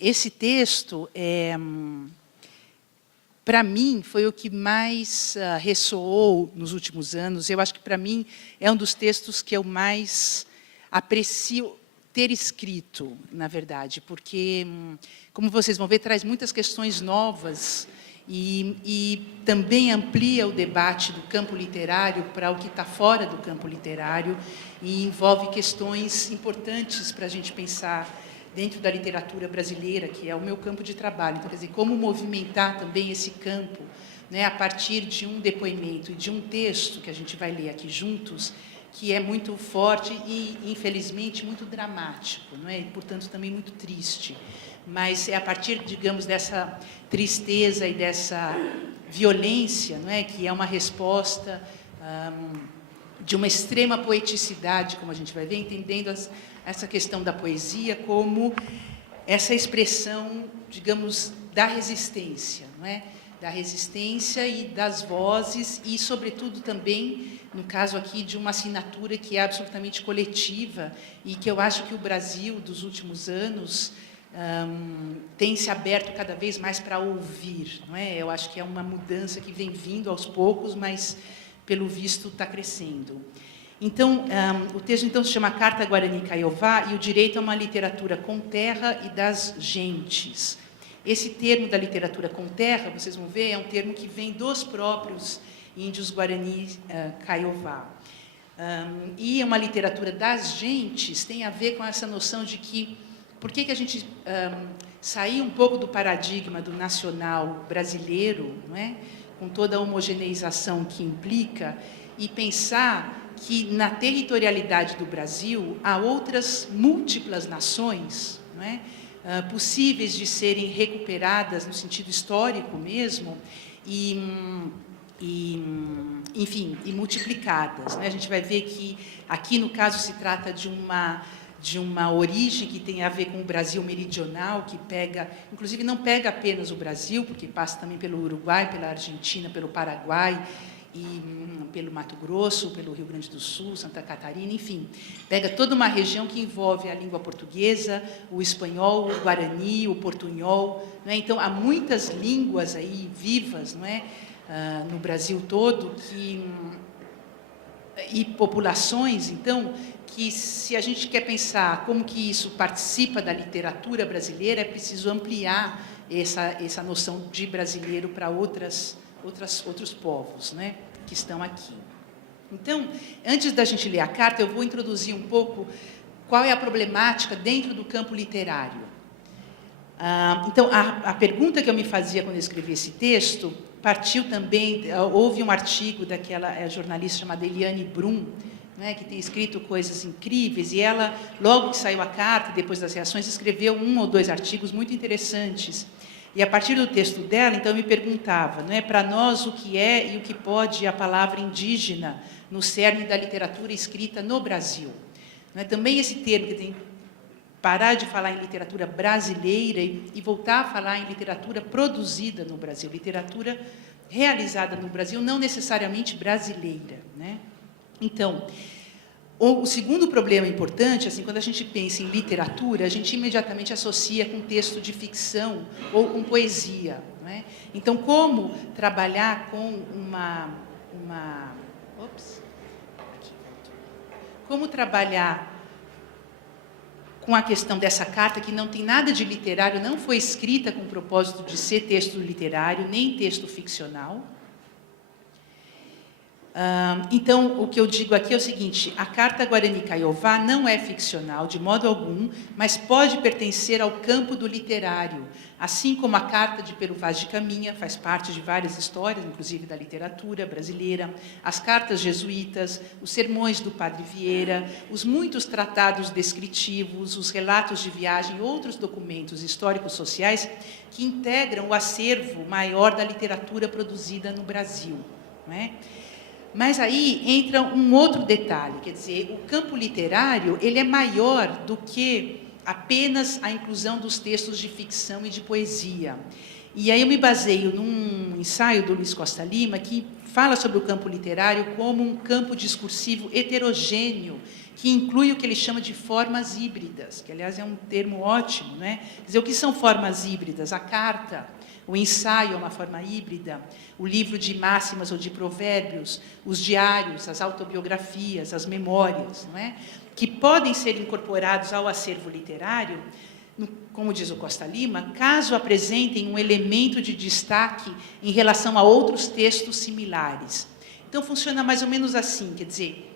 esse texto, para mim, foi o que mais ressoou nos últimos anos. Eu acho que, para mim, é um dos textos que eu mais aprecio ter escrito, na verdade, porque, como vocês vão ver, traz muitas questões novas e também amplia o debate do campo literário para o que está fora do campo literário e envolve questões importantes para a gente pensar dentro da literatura brasileira, que é o meu campo de trabalho. Então, quer dizer, como movimentar também esse campo, né, a partir de um depoimento e de um texto que a gente vai ler aqui juntos, que é muito forte e, infelizmente, muito dramático, não é? E, portanto, também muito triste. Mas é a partir, digamos, dessa tristeza e dessa violência, não é, que é uma resposta de uma extrema poeticidade, como a gente vai ver, entendendo essa questão da poesia como essa expressão, digamos, da resistência, não é? Da resistência e das vozes e, sobretudo, também, no caso aqui, de uma assinatura que é absolutamente coletiva e que eu acho que o Brasil, dos últimos anos, tem se aberto cada vez mais para ouvir, não é? Eu acho que é uma mudança que vem vindo aos poucos, mas, pelo visto, está crescendo. Então, o texto então se chama Carta Guarani Kaiowá e o direito a uma literatura com terra e das gentes. Esse termo da literatura com terra, vocês vão ver, é um termo que vem dos próprios índios Guarani Kaiowá. E uma literatura das gentes tem a ver com essa noção de que, por que a gente sair um pouco do paradigma do nacional brasileiro, não é? Com toda a homogeneização que implica, e pensar que na territorialidade do Brasil há outras múltiplas nações, não é? Possíveis de serem recuperadas no sentido histórico mesmo enfim, e multiplicadas, né? A gente vai ver que aqui no caso se trata de uma origem que tem a ver com o Brasil meridional, que pega, inclusive não pega apenas o Brasil, porque passa também pelo Uruguai, pela Argentina, pelo Paraguai, e pelo Mato Grosso, pelo Rio Grande do Sul, Santa Catarina, enfim, pega toda uma região que envolve a língua portuguesa, o espanhol, o guarani, o portunhol, não é? Então, há muitas línguas aí vivas, não é? No Brasil todo, e populações, então, que se a gente quer pensar como que isso participa da literatura brasileira, é preciso ampliar essa noção de brasileiro para outros povos, né, que estão aqui. Então, antes da gente ler a carta, eu vou introduzir um pouco qual é a problemática dentro do campo literário. Então, a pergunta que eu me fazia quando eu escrevi esse texto partiu também, houve um artigo daquela jornalista chamada Eliane Brum, né, que tem escrito coisas incríveis, e ela, logo que saiu a carta, depois das reações, escreveu 1 ou 2 artigos muito interessantes. E, a partir do texto dela, então, eu me perguntava, não é, para nós, o que é e o que pode a palavra indígena no cerne da literatura escrita no Brasil. Não é? Também esse termo que tem parar de falar em literatura brasileira e voltar a falar em literatura produzida no Brasil, literatura realizada no Brasil, não necessariamente brasileira, né? Então, o segundo problema importante, assim, quando a gente pensa em literatura, a gente imediatamente associa com texto de ficção ou com poesia, não é? Então, como trabalhar com como trabalhar com a questão dessa carta, que não tem nada de literário, não foi escrita com o propósito de ser texto literário, nem texto ficcional. Então, o que eu digo aqui é o seguinte: a Carta Guarani Kaiowá não é ficcional, de modo algum, mas pode pertencer ao campo do literário, assim como a Carta de Pero Vaz de Caminha faz parte de várias histórias, inclusive da literatura brasileira, as cartas jesuítas, os sermões do Padre Vieira, os muitos tratados descritivos, os relatos de viagem e outros documentos históricos sociais que integram o acervo maior da literatura produzida no Brasil, não é? Mas aí entra um outro detalhe, quer dizer, o campo literário ele é maior do que apenas a inclusão dos textos de ficção e de poesia. E aí eu me baseio num ensaio do Luiz Costa Lima, que fala sobre o campo literário como um campo discursivo heterogêneo, que inclui o que ele chama de formas híbridas, que, aliás, é um termo ótimo, né? Quer dizer, o que são formas híbridas? A carta, o ensaio é uma forma híbrida, o livro de máximas ou de provérbios, os diários, as autobiografias, as memórias, não é? Que podem ser incorporados ao acervo literário, como diz o Costa Lima, caso apresentem um elemento de destaque em relação a outros textos similares. Então, funciona mais ou menos assim, quer dizer,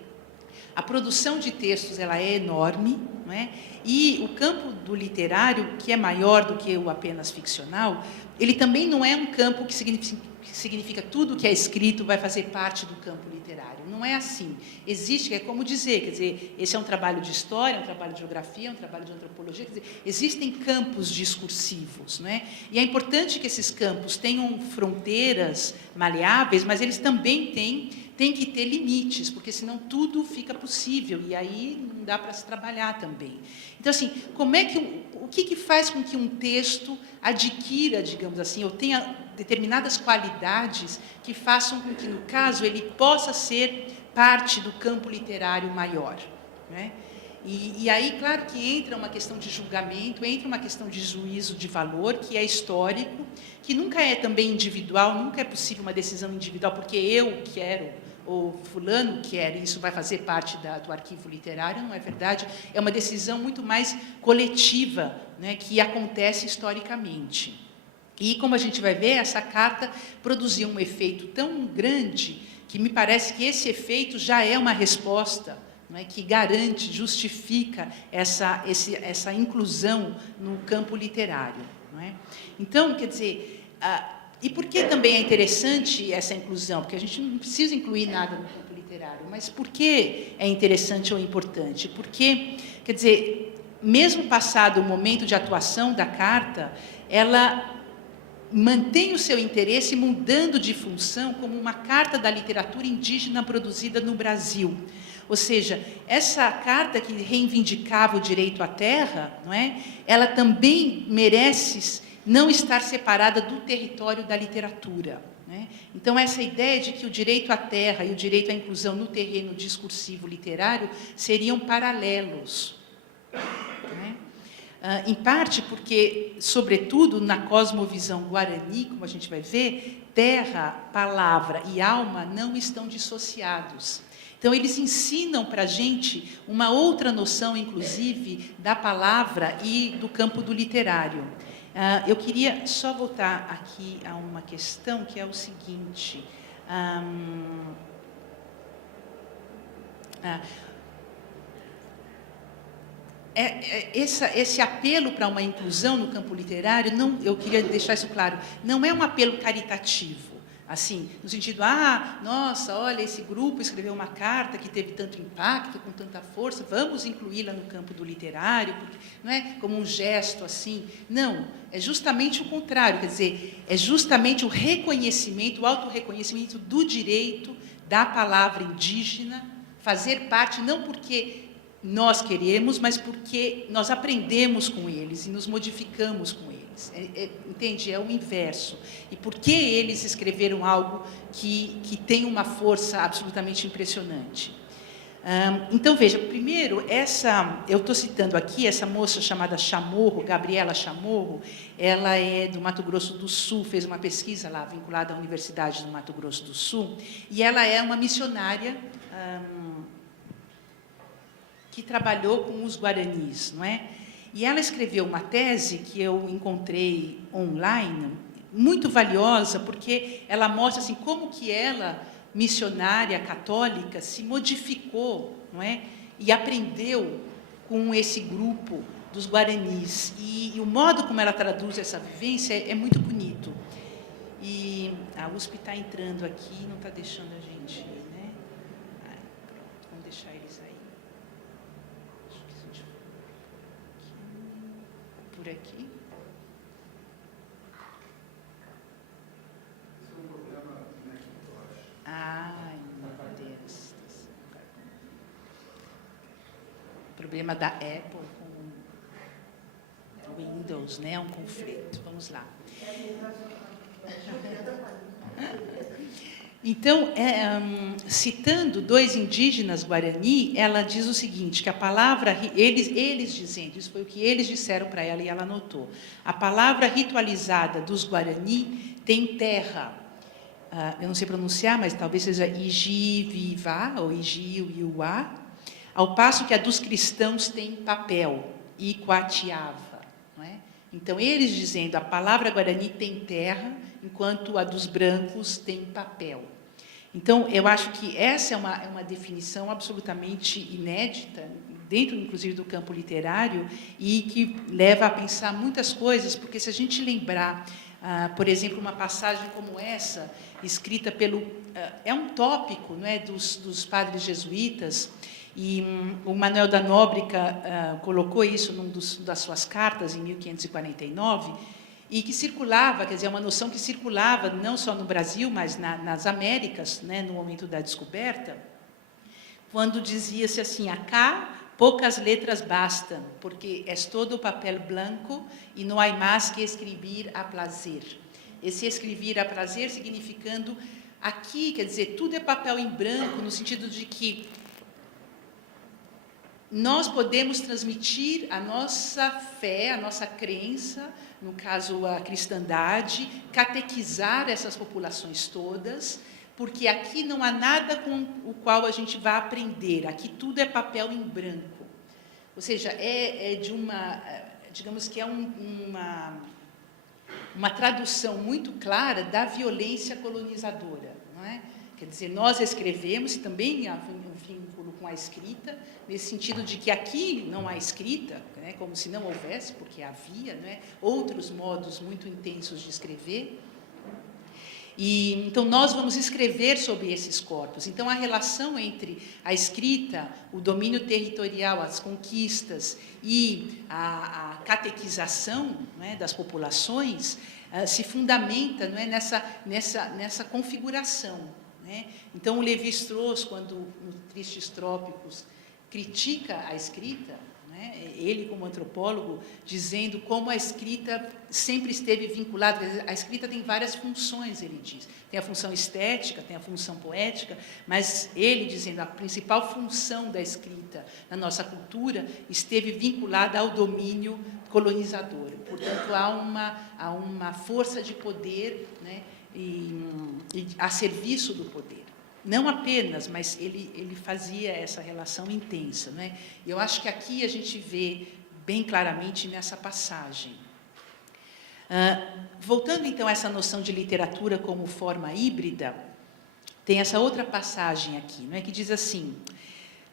a produção de textos ela é enorme, não é? E o campo do literário, que é maior do que o apenas ficcional, ele também não é um campo que significa tudo que é escrito vai fazer parte do campo literário. Não é assim. Existe, é como dizer, quer dizer, esse é um trabalho de história, é um trabalho de geografia, é um trabalho de antropologia, quer dizer, existem campos discursivos, não é? E é importante que esses campos tenham fronteiras maleáveis, mas eles também têm que ter limites, porque senão tudo fica possível, e aí não dá para se trabalhar também. Então, assim, como é que o que faz com que um texto adquira, digamos assim, ou tenha determinadas qualidades que façam com que, no caso, ele possa ser parte do campo literário maior, né? E aí, claro que entra uma questão de julgamento, entra uma questão de juízo de valor, que é histórico, que nunca é também individual, nunca é possível uma decisão individual, porque eu quero, ou fulano quer, e isso vai fazer parte do arquivo literário, não é verdade? É uma decisão muito mais coletiva, né, que acontece historicamente. E, como a gente vai ver, essa carta produziu um efeito tão grande que me parece que esse efeito já é uma resposta, não é, que garante, justifica essa inclusão no campo literário. Não é? Então, quer dizer, e por que também é interessante essa inclusão? Porque a gente não precisa incluir nada no campo literário, mas por que é interessante ou importante? Porque, quer dizer, mesmo passado o momento de atuação da carta, ela mantém o seu interesse mudando de função como uma carta da literatura indígena produzida no Brasil. Ou seja, essa carta que reivindicava o direito à terra, não é? Ela também merece não estar separada do território da literatura. Né? Então, essa ideia de que o direito à terra e o direito à inclusão no terreno discursivo literário seriam paralelos. Né? Em parte porque, sobretudo, na cosmovisão guarani, como a gente vai ver, terra, palavra e alma não estão dissociados. Então, eles ensinam para a gente uma outra noção, inclusive, da palavra e do campo do literário. Eu queria só voltar aqui a uma questão, que é o seguinte. Esse apelo para uma inclusão no campo literário, não, eu queria deixar isso claro, não é um apelo caritativo, assim, no sentido, nossa, olha, esse grupo escreveu uma carta que teve tanto impacto, com tanta força, vamos incluí-la no campo do literário, porque, não é como um gesto assim, não, é justamente o contrário, quer dizer, é justamente o reconhecimento, o autorreconhecimento do direito da palavra indígena, fazer parte, não porque nós queremos, mas porque nós aprendemos com eles e nos modificamos com eles. Entende? É o inverso. E por que eles escreveram algo que tem uma força absolutamente impressionante? Então, veja, primeiro, eu estou citando aqui essa moça chamada Chamorro, Gabriela Chamorro, ela é do Mato Grosso do Sul, fez uma pesquisa lá, vinculada à Universidade do Mato Grosso do Sul, e ela é uma missionária que trabalhou com os guaranis, não é? E ela escreveu uma tese que eu encontrei online, muito valiosa, porque ela mostra assim, como que ela, missionária católica, se modificou, não é? E aprendeu com esse grupo dos guaranis. E o modo como ela traduz essa vivência é muito bonito. E a USP está entrando aqui, não está deixando a gente, né? Pronto, vamos deixar eles aí. Por aqui. Ai, meu Deus. Problema da Apple com Windows, né? É um conflito. Vamos lá. Então, citando 2 indígenas Guarani, ela diz o seguinte, que a palavra, eles dizendo, isso foi o que eles disseram para ela e ela anotou, a palavra ritualizada dos Guarani tem terra, eu não sei pronunciar, mas talvez seja Iji-Vivá, ou Iji-Iuá, ao passo que a dos cristãos tem papel, Iquatiava. Não é? Então, eles dizendo, a palavra Guarani tem terra, enquanto a dos brancos tem papel. Então, eu acho que essa é uma definição absolutamente inédita, dentro, inclusive, do campo literário, e que leva a pensar muitas coisas, porque se a gente lembrar, por exemplo, uma passagem como essa, escrita pelo... é um tópico, não é, dos padres jesuítas, e o Manuel da Nóbrega colocou isso numa das suas cartas, em 1549, e que circulava, quer dizer, uma noção que circulava não só no Brasil, mas nas Américas, né, no momento da descoberta, quando dizia-se assim, acá poucas letras bastam, porque é todo papel branco e não há mais que escrever a prazer. Esse escrever a prazer significando, aqui, quer dizer, tudo é papel em branco, no sentido de que nós podemos transmitir a nossa fé, a nossa crença, no caso a cristandade, catequizar essas populações todas, porque aqui não há nada com o qual a gente vai aprender, aqui tudo é papel em branco. Ou seja, digamos que é uma tradução muito clara da violência colonizadora, não é? Quer dizer, nós escrevemos, e também há um vínculo com a escrita, nesse sentido de que aqui não há escrita, né, como se não houvesse, porque havia, né, outros modos muito intensos de escrever. E, então, nós vamos escrever sobre esses corpos. Então, a relação entre a escrita, o domínio territorial, as conquistas e a catequização, né, das populações se fundamenta, não é, nessa configuração. Né? Então, o Lévi-Strauss, quando no Tristes Trópicos critica a escrita, né, ele como antropólogo, dizendo como a escrita sempre esteve vinculada, a escrita tem várias funções, ele diz, tem a função estética, tem a função poética, mas ele dizendo a principal função da escrita na nossa cultura esteve vinculada ao domínio colonizador, portanto há uma força de poder, né, e a serviço do poder. Não apenas, mas ele fazia essa relação intensa. Né? E eu acho que aqui a gente vê bem claramente nessa passagem. Voltando, então, a essa noção de literatura como forma híbrida, tem essa outra passagem aqui, não é, que diz assim,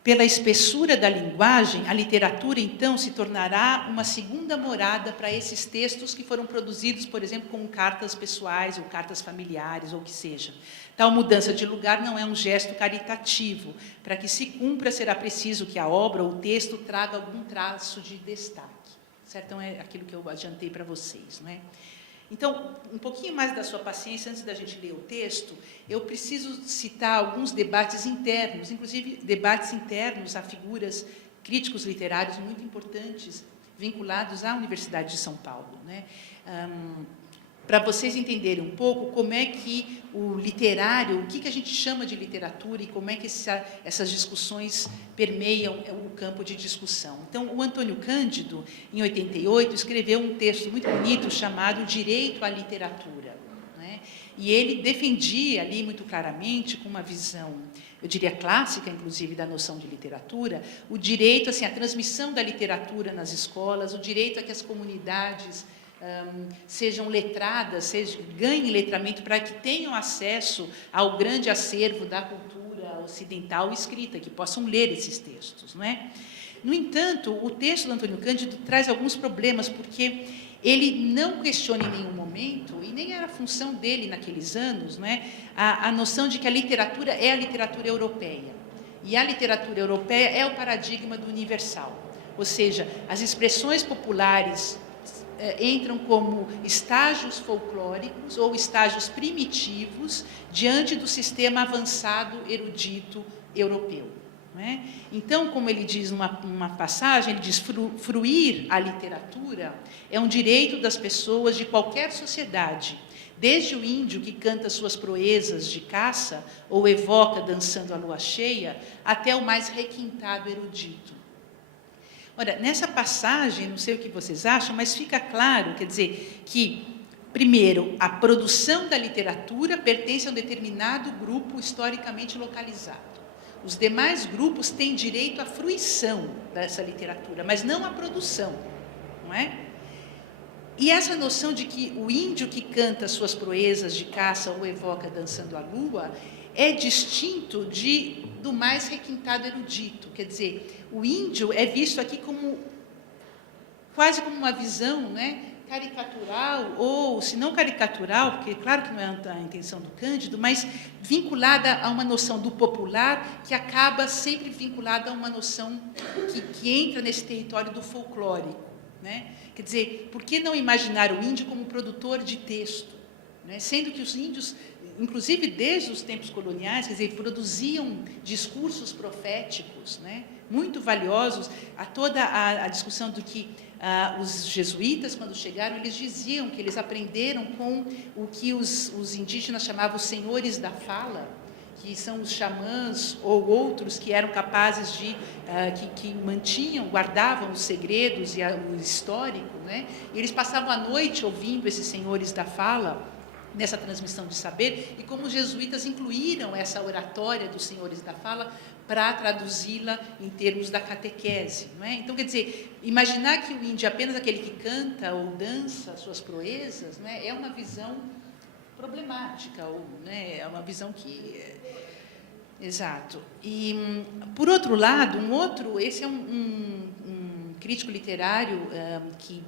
pela espessura da linguagem, a literatura, então, se tornará uma segunda morada para esses textos que foram produzidos, por exemplo, com cartas pessoais ou cartas familiares, ou o que seja. Tal mudança de lugar não é um gesto caritativo. Para que se cumpra, será preciso que a obra ou o texto traga algum traço de destaque. Certo? Então, é aquilo que eu adiantei para vocês. Não é? Então, um pouquinho mais da sua paciência, antes da gente ler o texto, eu preciso citar alguns debates internos, inclusive debates internos a figuras, críticos literários muito importantes, vinculados à Universidade de São Paulo. Né? Para vocês entenderem um pouco como é que o literário, o que a gente chama de literatura e como é que essas discussões permeiam o campo de discussão. Então, o Antônio Cândido, em 88, escreveu um texto muito bonito chamado Direito à Literatura. Né? E ele defendia ali muito claramente, com uma visão, eu diria clássica, inclusive, da noção de literatura, o direito, assim, à transmissão da literatura nas escolas, o direito a que as comunidades sejam letradas, ganhem letramento para que tenham acesso ao grande acervo da cultura ocidental escrita, que possam ler esses textos. Não é? No entanto, o texto do Antônio Cândido traz alguns problemas, porque ele não questiona em nenhum momento, e nem era a função dele naqueles anos, não é? A noção de que a literatura é a literatura europeia. E a literatura europeia é o paradigma do universal. Ou seja, as expressões populares entram como estágios folclóricos ou estágios primitivos diante do sistema avançado erudito europeu. Não é? Então, como ele diz numa passagem, ele diz, fruir a literatura é um direito das pessoas de qualquer sociedade, Desde o índio que canta suas proezas de caça ou evoca dançando a lua cheia, até o mais requintado erudito. Ora, nessa passagem, não sei o que vocês acham, mas fica claro, quer dizer, que, primeiro, a produção da literatura pertence a um determinado grupo historicamente localizado. Os demais grupos têm direito à fruição dessa literatura, mas não à produção, não é? E essa noção de que o índio que canta suas proezas de caça ou evoca dançando a lua é distinto do mais requintado erudito. Quer dizer, o índio é visto aqui como quase como uma visão, né, caricatural, ou se não caricatural, porque claro que não é a intenção do Cândido, mas vinculada a uma noção do popular que acaba sempre vinculada a uma noção que entra nesse território do folclórico, né? Quer dizer, por que não imaginar o índio como produtor de texto, né? Sendo que os índios, inclusive desde os tempos coloniais, quer dizer, produziam discursos proféticos, né, muito valiosos. A toda a discussão do que os jesuítas, quando chegaram, eles diziam que eles aprenderam com o que os indígenas chamavam os senhores da fala, que são os xamãs ou outros que eram capazes de, que mantinham, guardavam os segredos e o histórico, né? E eles passavam a noite ouvindo esses senhores da fala, nessa transmissão de saber, e como os jesuítas incluíram essa oratória dos senhores da fala para traduzi-la em termos da catequese, não é? Então, quer dizer, imaginar que o índio é apenas aquele que canta ou dança suas proezas, não é? É uma visão problemática, ou, né, é uma visão que... Exato. E, por outro lado, esse é um crítico literário que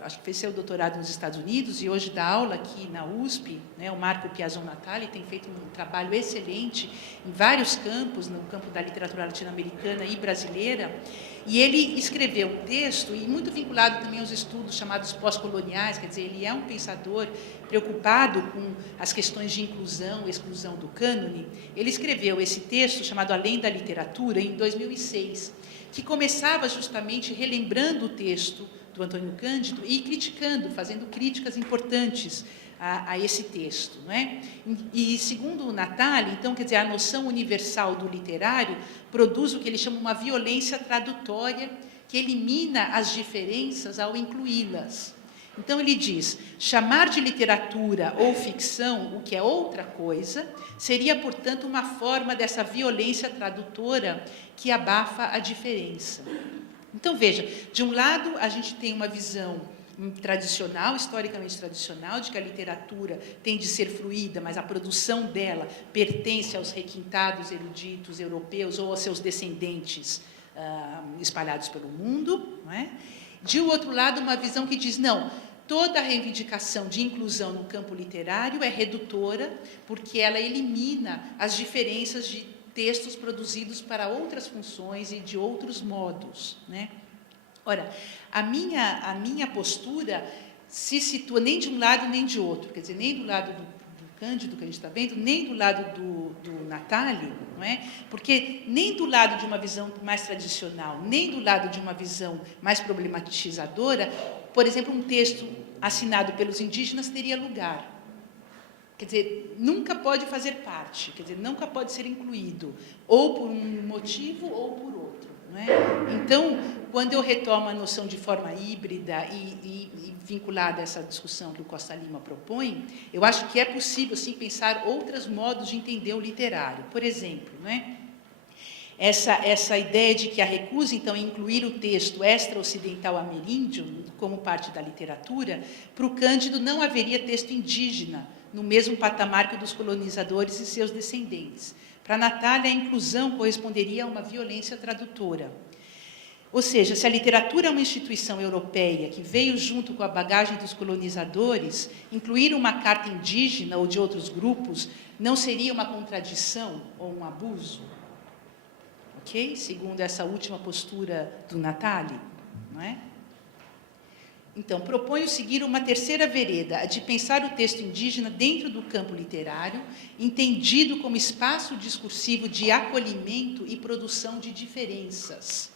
acho que fez seu doutorado nos Estados Unidos e hoje dá aula aqui na USP, né, o Marco Piazon Natali, tem feito um trabalho excelente em vários campos, no campo da literatura latino-americana e brasileira, e ele escreveu um texto, e muito vinculado também aos estudos chamados pós-coloniais, quer dizer, ele é um pensador preocupado com as questões de inclusão e exclusão do cânone. Ele escreveu esse texto chamado Além da Literatura, em 2006, que começava justamente relembrando o texto do Antônio Cândido e criticando, fazendo críticas importantes a esse texto, não é? E segundo o Natali, então, quer dizer, a noção universal do literário produz o que ele chama uma violência tradutória que elimina as diferenças ao incluí-las. Então, ele diz, chamar de literatura ou ficção o que é outra coisa, seria, portanto, uma forma dessa violência tradutora que abafa a diferença. Então, veja, de um lado, a gente tem uma visão tradicional, historicamente tradicional, de que a literatura tem de ser fluida, mas a produção dela pertence aos requintados eruditos europeus ou aos seus descendentes espalhados pelo mundo, não é? De outro lado, uma visão que diz, não, toda a reivindicação de inclusão no campo literário é redutora, porque ela elimina as diferenças de textos produzidos para outras funções e de outros modos, né? Ora, a minha postura se situa nem de um lado nem de outro, quer dizer, nem do lado do Cândido, que a gente está vendo, nem do lado do Natali, não é? Porque nem do lado de uma visão mais tradicional, nem do lado de uma visão mais problematizadora, por exemplo, um texto assinado pelos indígenas teria lugar. Quer dizer, nunca pode fazer parte, quer dizer, nunca pode ser incluído, ou por um motivo ou por outro, não é? Então, quando eu retomo a noção de forma híbrida e vinculada a essa discussão que o Costa Lima propõe, eu acho que é possível, sim, pensar outros modos de entender o literário. Por exemplo, não é? Essa ideia de que a recusa, então, em incluir o texto extra-ocidental ameríndio como parte da literatura, para o Cândido não haveria texto indígena no mesmo patamar que o dos colonizadores e seus descendentes. Para Natália, a inclusão corresponderia a uma violência tradutora. Ou seja, se a literatura é uma instituição europeia que veio junto com a bagagem dos colonizadores, incluir uma carta indígena ou de outros grupos não seria uma contradição ou um abuso? Ok? Segundo essa última postura do Natali, não é? Então, proponho seguir uma terceira vereda, a de pensar o texto indígena dentro do campo literário, entendido como espaço discursivo de acolhimento e produção de diferenças.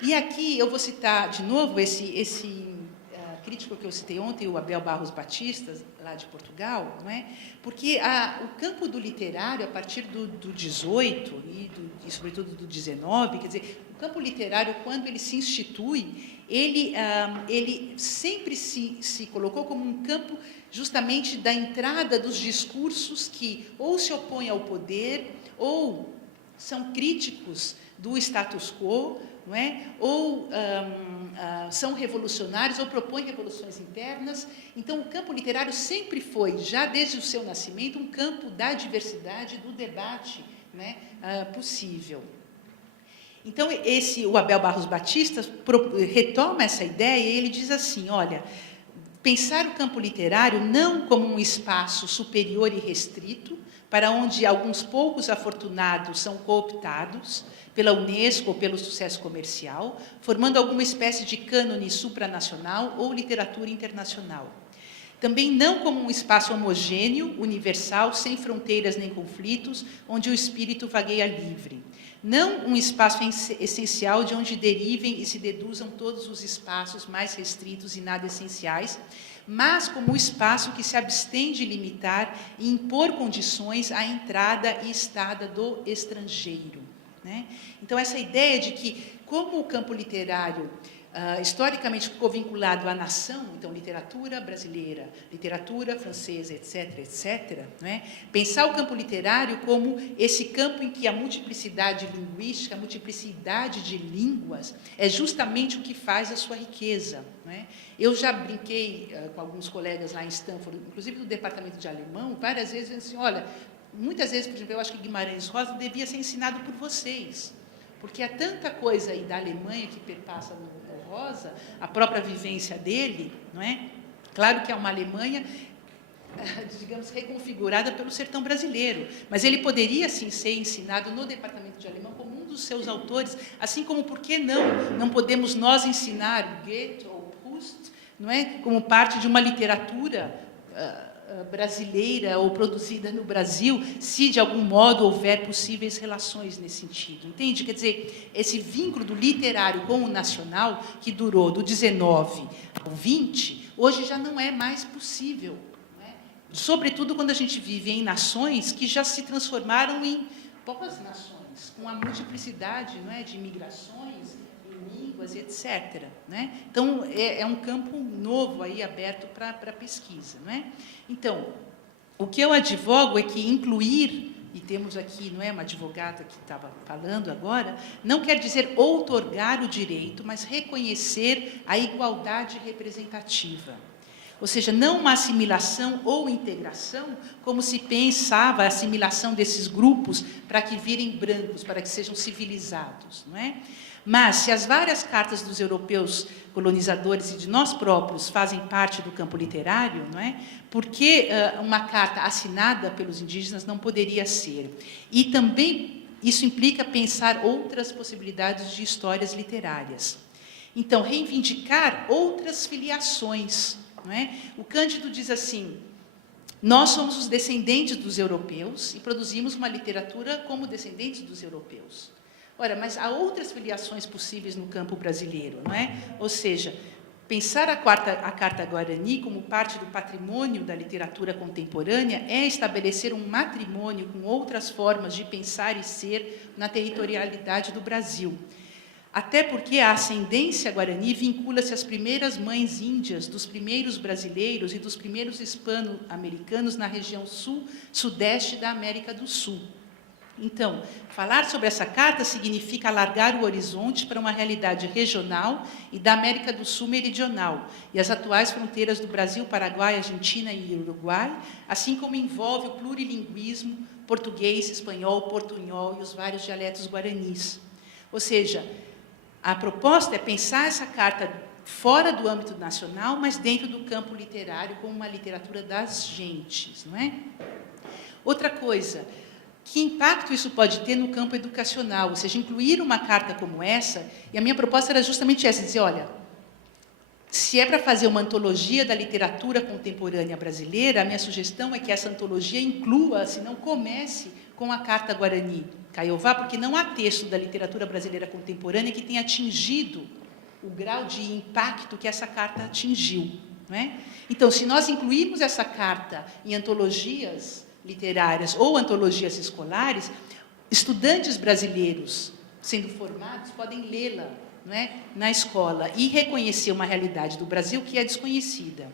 E aqui eu vou citar de novo esse crítico que eu citei ontem, o Abel Barros Batista, lá de Portugal, não é? Porque o campo do literário, a partir do 18 e sobretudo do 19, quer dizer, o campo literário, quando ele se institui, ele sempre se colocou como um campo justamente da entrada dos discursos que ou se opõem ao poder, ou são críticos do status quo, não é? Ou são revolucionários, ou propõem revoluções internas. Então, o campo literário sempre foi, já desde o seu nascimento, um campo da diversidade, do debate, né, possível. Então, o Abel Barros Batista retoma essa ideia e ele diz assim, olha, pensar o campo literário não como um espaço superior e restrito, para onde alguns poucos afortunados são cooptados pela Unesco ou pelo sucesso comercial, formando alguma espécie de cânone supranacional ou literatura internacional. Também não como um espaço homogêneo, universal, sem fronteiras nem conflitos, onde o espírito vagueia livre. Não um espaço essencial de onde derivem e se deduzam todos os espaços mais restritos e nada essenciais, mas como o espaço que se abstém de limitar e impor condições à entrada e estada do estrangeiro, né? Então, essa ideia de que, como o campo literário historicamente ficou vinculado à nação, então literatura brasileira, literatura francesa, etc., etc., né? Pensar o campo literário como esse campo em que a multiplicidade linguística, a multiplicidade de línguas é justamente o que faz a sua riqueza, né? Eu já brinquei com alguns colegas lá em Stanford, inclusive do departamento de alemão, várias vezes, assim, olha, muitas vezes, por exemplo, eu acho que Guimarães Rosa devia ser ensinado por vocês, porque há tanta coisa aí da Alemanha que perpassa no Rosa, a própria vivência dele, não é? Claro que é uma Alemanha, digamos, reconfigurada pelo sertão brasileiro, mas ele poderia, sim, ser ensinado no departamento de alemão como um dos seus autores, assim como, por que não podemos nós ensinar Goethe ou Proust, não é? Como parte de uma literatura brasileira ou produzida no Brasil, se de algum modo houver possíveis relações nesse sentido. Entende? Quer dizer, esse vínculo do literário com o nacional, que durou do 19 ao 20, hoje já não é mais possível. Não é? Sobretudo quando a gente vive em nações que já se transformaram em poucas nações, com a multiplicidade, não é, de imigrações, línguas, etc., né? Então, é um campo novo aí, aberto para pesquisa, né? Então, o que eu advogo é que incluir, e temos aqui, não é, uma advogada que estava falando agora, não quer dizer outorgar o direito, mas reconhecer a igualdade representativa. Ou seja, não uma assimilação ou integração, como se pensava a assimilação desses grupos para que virem brancos, para que sejam civilizados, não é? Mas, se as várias cartas dos europeus colonizadores e de nós próprios fazem parte do campo literário, não é? Por que uma carta assinada pelos indígenas não poderia ser? E também isso implica pensar outras possibilidades de histórias literárias. Então, reivindicar outras filiações, não é? O Cândido diz assim, nós somos os descendentes dos europeus e produzimos uma literatura como descendentes dos europeus. Ora, mas há outras filiações possíveis no campo brasileiro, não é? Ou seja, pensar a Carta Guarani como parte do patrimônio da literatura contemporânea é estabelecer um matrimônio com outras formas de pensar e ser na territorialidade do Brasil. Até porque a ascendência guarani vincula-se às primeiras mães índias, dos primeiros brasileiros e dos primeiros hispano-americanos na região sul-sudeste da América do Sul. Então, falar sobre essa carta significa alargar o horizonte para uma realidade regional e da América do Sul meridional, e as atuais fronteiras do Brasil, Paraguai, Argentina e Uruguai, assim como envolve o plurilinguismo, português, espanhol, portunhol e os vários dialetos guaranis. Ou seja, a proposta é pensar essa carta fora do âmbito nacional, mas dentro do campo literário, como uma literatura das gentes, não é? Outra coisa, que impacto isso pode ter no campo educacional? Ou seja, incluir uma carta como essa, e a minha proposta era justamente essa, dizer, olha, se é para fazer uma antologia da literatura contemporânea brasileira, a minha sugestão é que essa antologia inclua, se não comece, com a Carta Guarani Kaiowá, porque não há texto da literatura brasileira contemporânea que tenha atingido o grau de impacto que essa carta atingiu. Não é? Então, se nós incluirmos essa carta em antologias literárias ou antologias escolares, estudantes brasileiros sendo formados podem lê-la, não é, na escola e reconhecer uma realidade do Brasil que é desconhecida.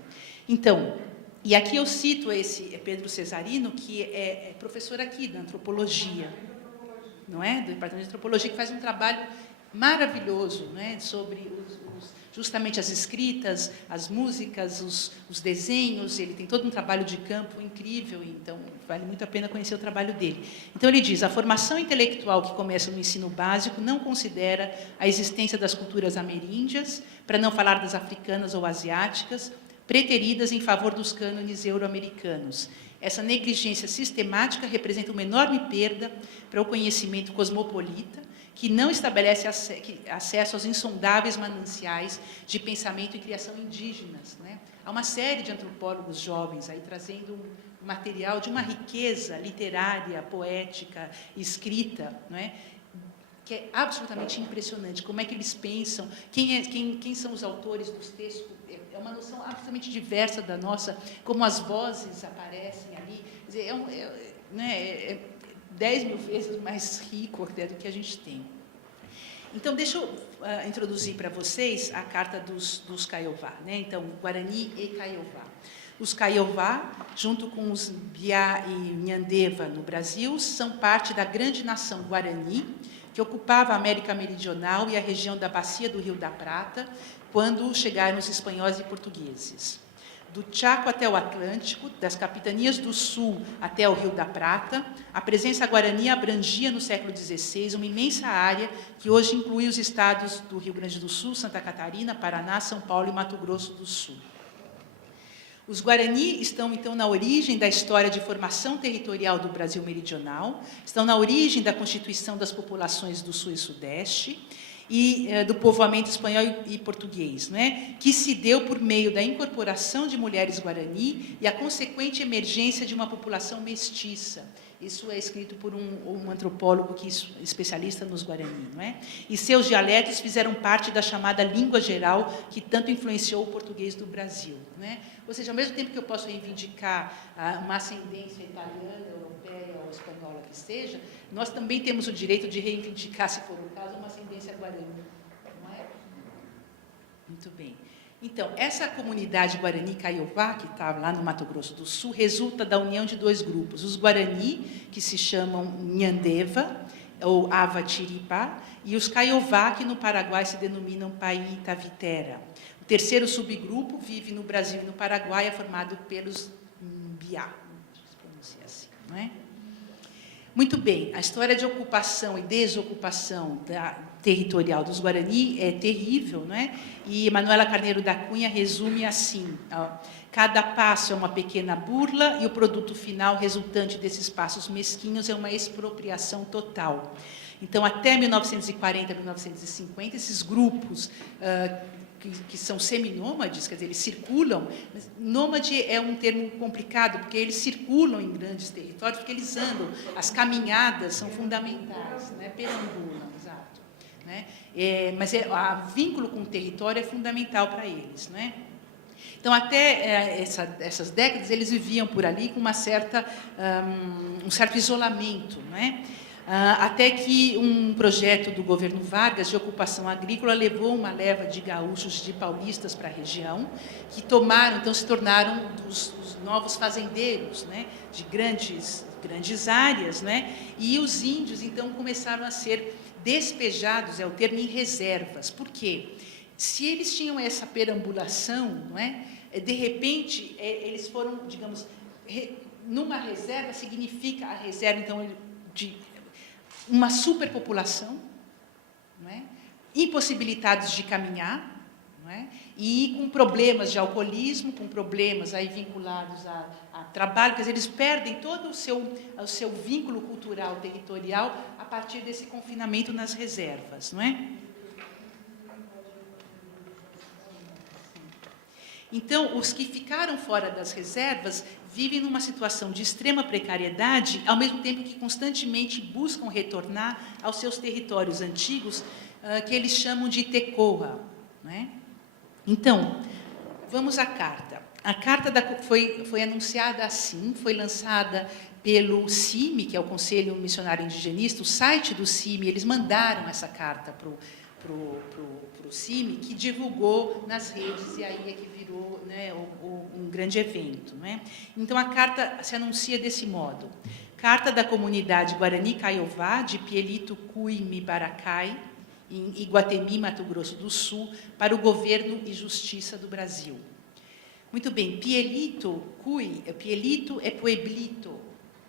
Então, e aqui eu cito esse Pedro Cesarino, que é professor aqui da antropologia, não é, do Departamento de Antropologia, que faz um trabalho maravilhoso, não é, sobre justamente as escritas, as músicas, os desenhos. Ele tem todo um trabalho de campo incrível, então vale muito a pena conhecer o trabalho dele. Então ele diz: a formação intelectual que começa no ensino básico não considera a existência das culturas ameríndias, para não falar das africanas ou asiáticas, preteridas em favor dos cânones euro-americanos. Essa negligência sistemática representa uma enorme perda para o conhecimento cosmopolita, que não estabelece acesso aos insondáveis mananciais de pensamento e criação indígenas. Né? Há uma série de antropólogos jovens aí trazendo um material de uma riqueza literária, poética, escrita, não é? Que é absolutamente impressionante. Como é que eles pensam, quem são os autores dos textos. É uma noção absolutamente diversa da nossa, como as vozes aparecem ali. Quer dizer, é 10 mil vezes mais rico até do que a gente tem. Então, deixa eu introduzir para vocês a carta dos Kaiowá, né? Então, Guarani e Kaiowá. Os Kaiowá, junto com os Biá e Nhandeva no Brasil, são parte da grande nação Guarani, que ocupava a América Meridional e a região da bacia do Rio da Prata, quando chegaram os espanhóis e portugueses. Do Chaco até o Atlântico, das capitanias do Sul até o Rio da Prata, a presença guarani abrangia no século XVI uma imensa área que hoje inclui os estados do Rio Grande do Sul, Santa Catarina, Paraná, São Paulo e Mato Grosso do Sul. Os Guarani estão, então, na origem da história de formação territorial do Brasil meridional, estão na origem da constituição das populações do Sul e Sudeste, e do povoamento espanhol e português, né, que se deu por meio da incorporação de mulheres guarani e a consequente emergência de uma população mestiça. Isso é escrito por um antropólogo que é especialista nos Guarani, não é? E seus dialetos fizeram parte da chamada língua geral que tanto influenciou o português do Brasil, né? Ou seja, ao mesmo tempo que eu posso reivindicar uma ascendência italiana, europeia ou espanhola que seja, nós também temos o direito de reivindicar, se for o caso, uma ascendência guarani, não é? Muito bem. Então, essa comunidade Guarani Kaiowá, que está lá no Mato Grosso do Sul, resulta da união de dois grupos. Os Guarani, que se chamam Nhandeva, ou Avatiripá, e os Kaiowá, que no Paraguai se denominam Paitavitera. O terceiro subgrupo vive no Brasil e no Paraguai, é formado pelos Biá, se pronuncia assim, não é? Muito bem, a história de ocupação e desocupação territorial dos Guarani é terrível, não é? E Manuela Carneiro da Cunha resume assim: ó, cada passo é uma pequena burla e o produto final resultante desses passos mesquinhos é uma expropriação total. Então, até 1940, 1950, esses grupos que são seminômades, quer dizer, eles circulam. Nômade é um termo complicado, porque eles circulam em grandes territórios, porque eles andam, as caminhadas são fundamentais, né? Perambulam, exato. Né? Mas o vínculo com o território é fundamental para eles. Né? Então, até essas décadas, eles viviam por ali com um certo isolamento, né? Até que um projeto do governo Vargas de ocupação agrícola levou uma leva de gaúchos, de paulistas para a região, que tomaram, então se tornaram os novos fazendeiros, né, de grandes áreas, né, e os índios então começaram a ser despejados, é o termo, em reservas. Por quê? Se eles tinham essa perambulação, não é, de repente eles foram, digamos, numa reserva significa a reserva então de uma superpopulação, não é? Impossibilitados de caminhar, não é? E com problemas de alcoolismo, com problemas aí vinculados a trabalho, quer dizer, eles perdem todo o seu vínculo cultural territorial a partir desse confinamento nas reservas, não é? Então, os que ficaram fora das reservas vivem numa situação de extrema precariedade, ao mesmo tempo que constantemente buscam retornar aos seus territórios antigos, que eles chamam de tecoa. Não é? Então, vamos à carta. A carta foi anunciada assim, foi lançada pelo CIMI, que é o Conselho Missionário Indigenista, o site do CIMI, eles mandaram essa carta para o CIMI, que divulgou nas redes, e aí é que virou, né, um grande evento. Né? Então, a carta se anuncia desse modo. Carta da comunidade Guarani Kaiowá, de Pielito Cui Mibaracai, em Iguatemi, Mato Grosso do Sul, para o Governo e Justiça do Brasil. Muito bem, Pielito Cui, Pielito é pueblito,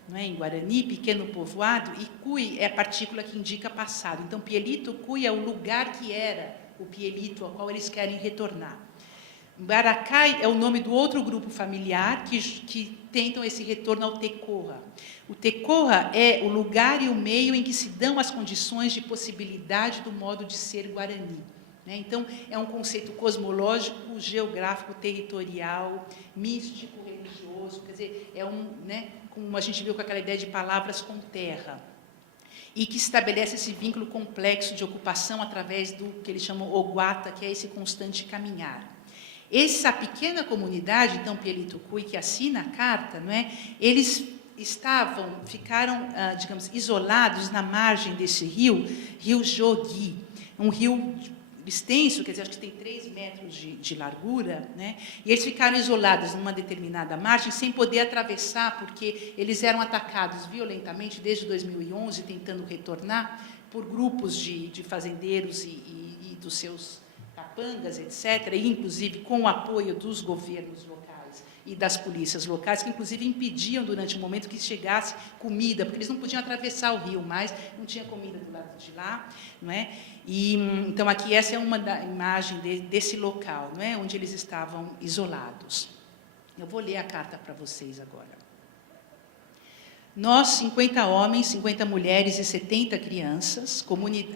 não é? Em Guarani, pequeno povoado, e Cui é a partícula que indica passado. Então, Pielito Cui é o lugar que era o Pielito, ao qual eles querem retornar. Baracai é o nome do outro grupo familiar que tentam esse retorno ao Tecorra. O Tecorra é o lugar e o meio em que se dão as condições de possibilidade do modo de ser Guarani. Né? Então, é um conceito cosmológico, geográfico, territorial, místico, religioso, quer dizer, né, como a gente viu com aquela ideia de palavras com terra, e que estabelece esse vínculo complexo de ocupação através do que eles chamam Oguata, que é esse constante caminhar. Essa pequena comunidade, então, Pielito Cui, que assina a carta, não é? Eles ficaram, digamos, isolados na margem desse rio Jogui, um rio extenso, quer dizer, acho que tem 3 metros de largura, né? E eles ficaram isolados numa determinada margem, sem poder atravessar, porque eles eram atacados violentamente desde 2011, tentando retornar, por grupos de fazendeiros e dos seus capangas, etc., e, inclusive, com o apoio dos governos locais e das polícias locais, que, inclusive, impediam, durante um momento, que chegasse comida, porque eles não podiam atravessar o rio mais, não tinha comida do lado de lá, não é? E, então, aqui, essa é uma imagem desse local, não é? Onde eles estavam isolados. Eu vou ler a carta para vocês agora. Nós, 50 homens, 50 mulheres e 70 crianças,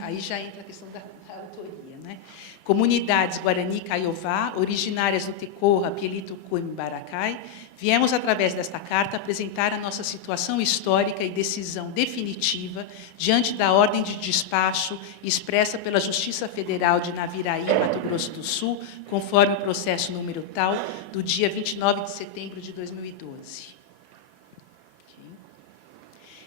aí já entra a questão da autoria, né? Comunidades Guarani Kaiowá, originárias do Tecorra, Pielito Cui Mibaracai, viemos, através desta carta, apresentar a nossa situação histórica e decisão definitiva diante da ordem de despacho expressa pela Justiça Federal de Naviraí, Mato Grosso do Sul, conforme o processo número tal, do dia 29 de setembro de 2012.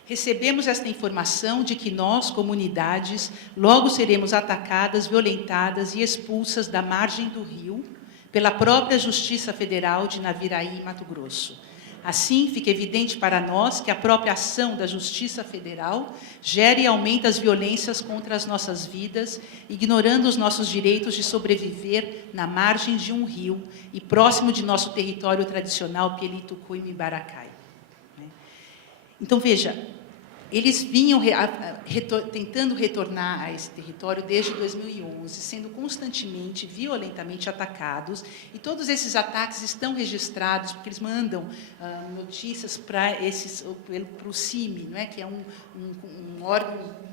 Recebemos esta informação de que nós, comunidades, logo seremos atacadas, violentadas e expulsas da margem do rio pela própria Justiça Federal de Naviraí, Mato Grosso. Assim, fica evidente para nós que a própria ação da Justiça Federal gera e aumenta as violências contra as nossas vidas, ignorando os nossos direitos de sobreviver na margem de um rio e próximo de nosso território tradicional, Pielito Cui Mibaracai. Então, veja, eles vinham tentando retornar a esse território desde 2011, sendo constantemente, violentamente atacados, e todos esses ataques estão registrados, porque eles mandam notícias para o CIMI, não é? Que é um órgão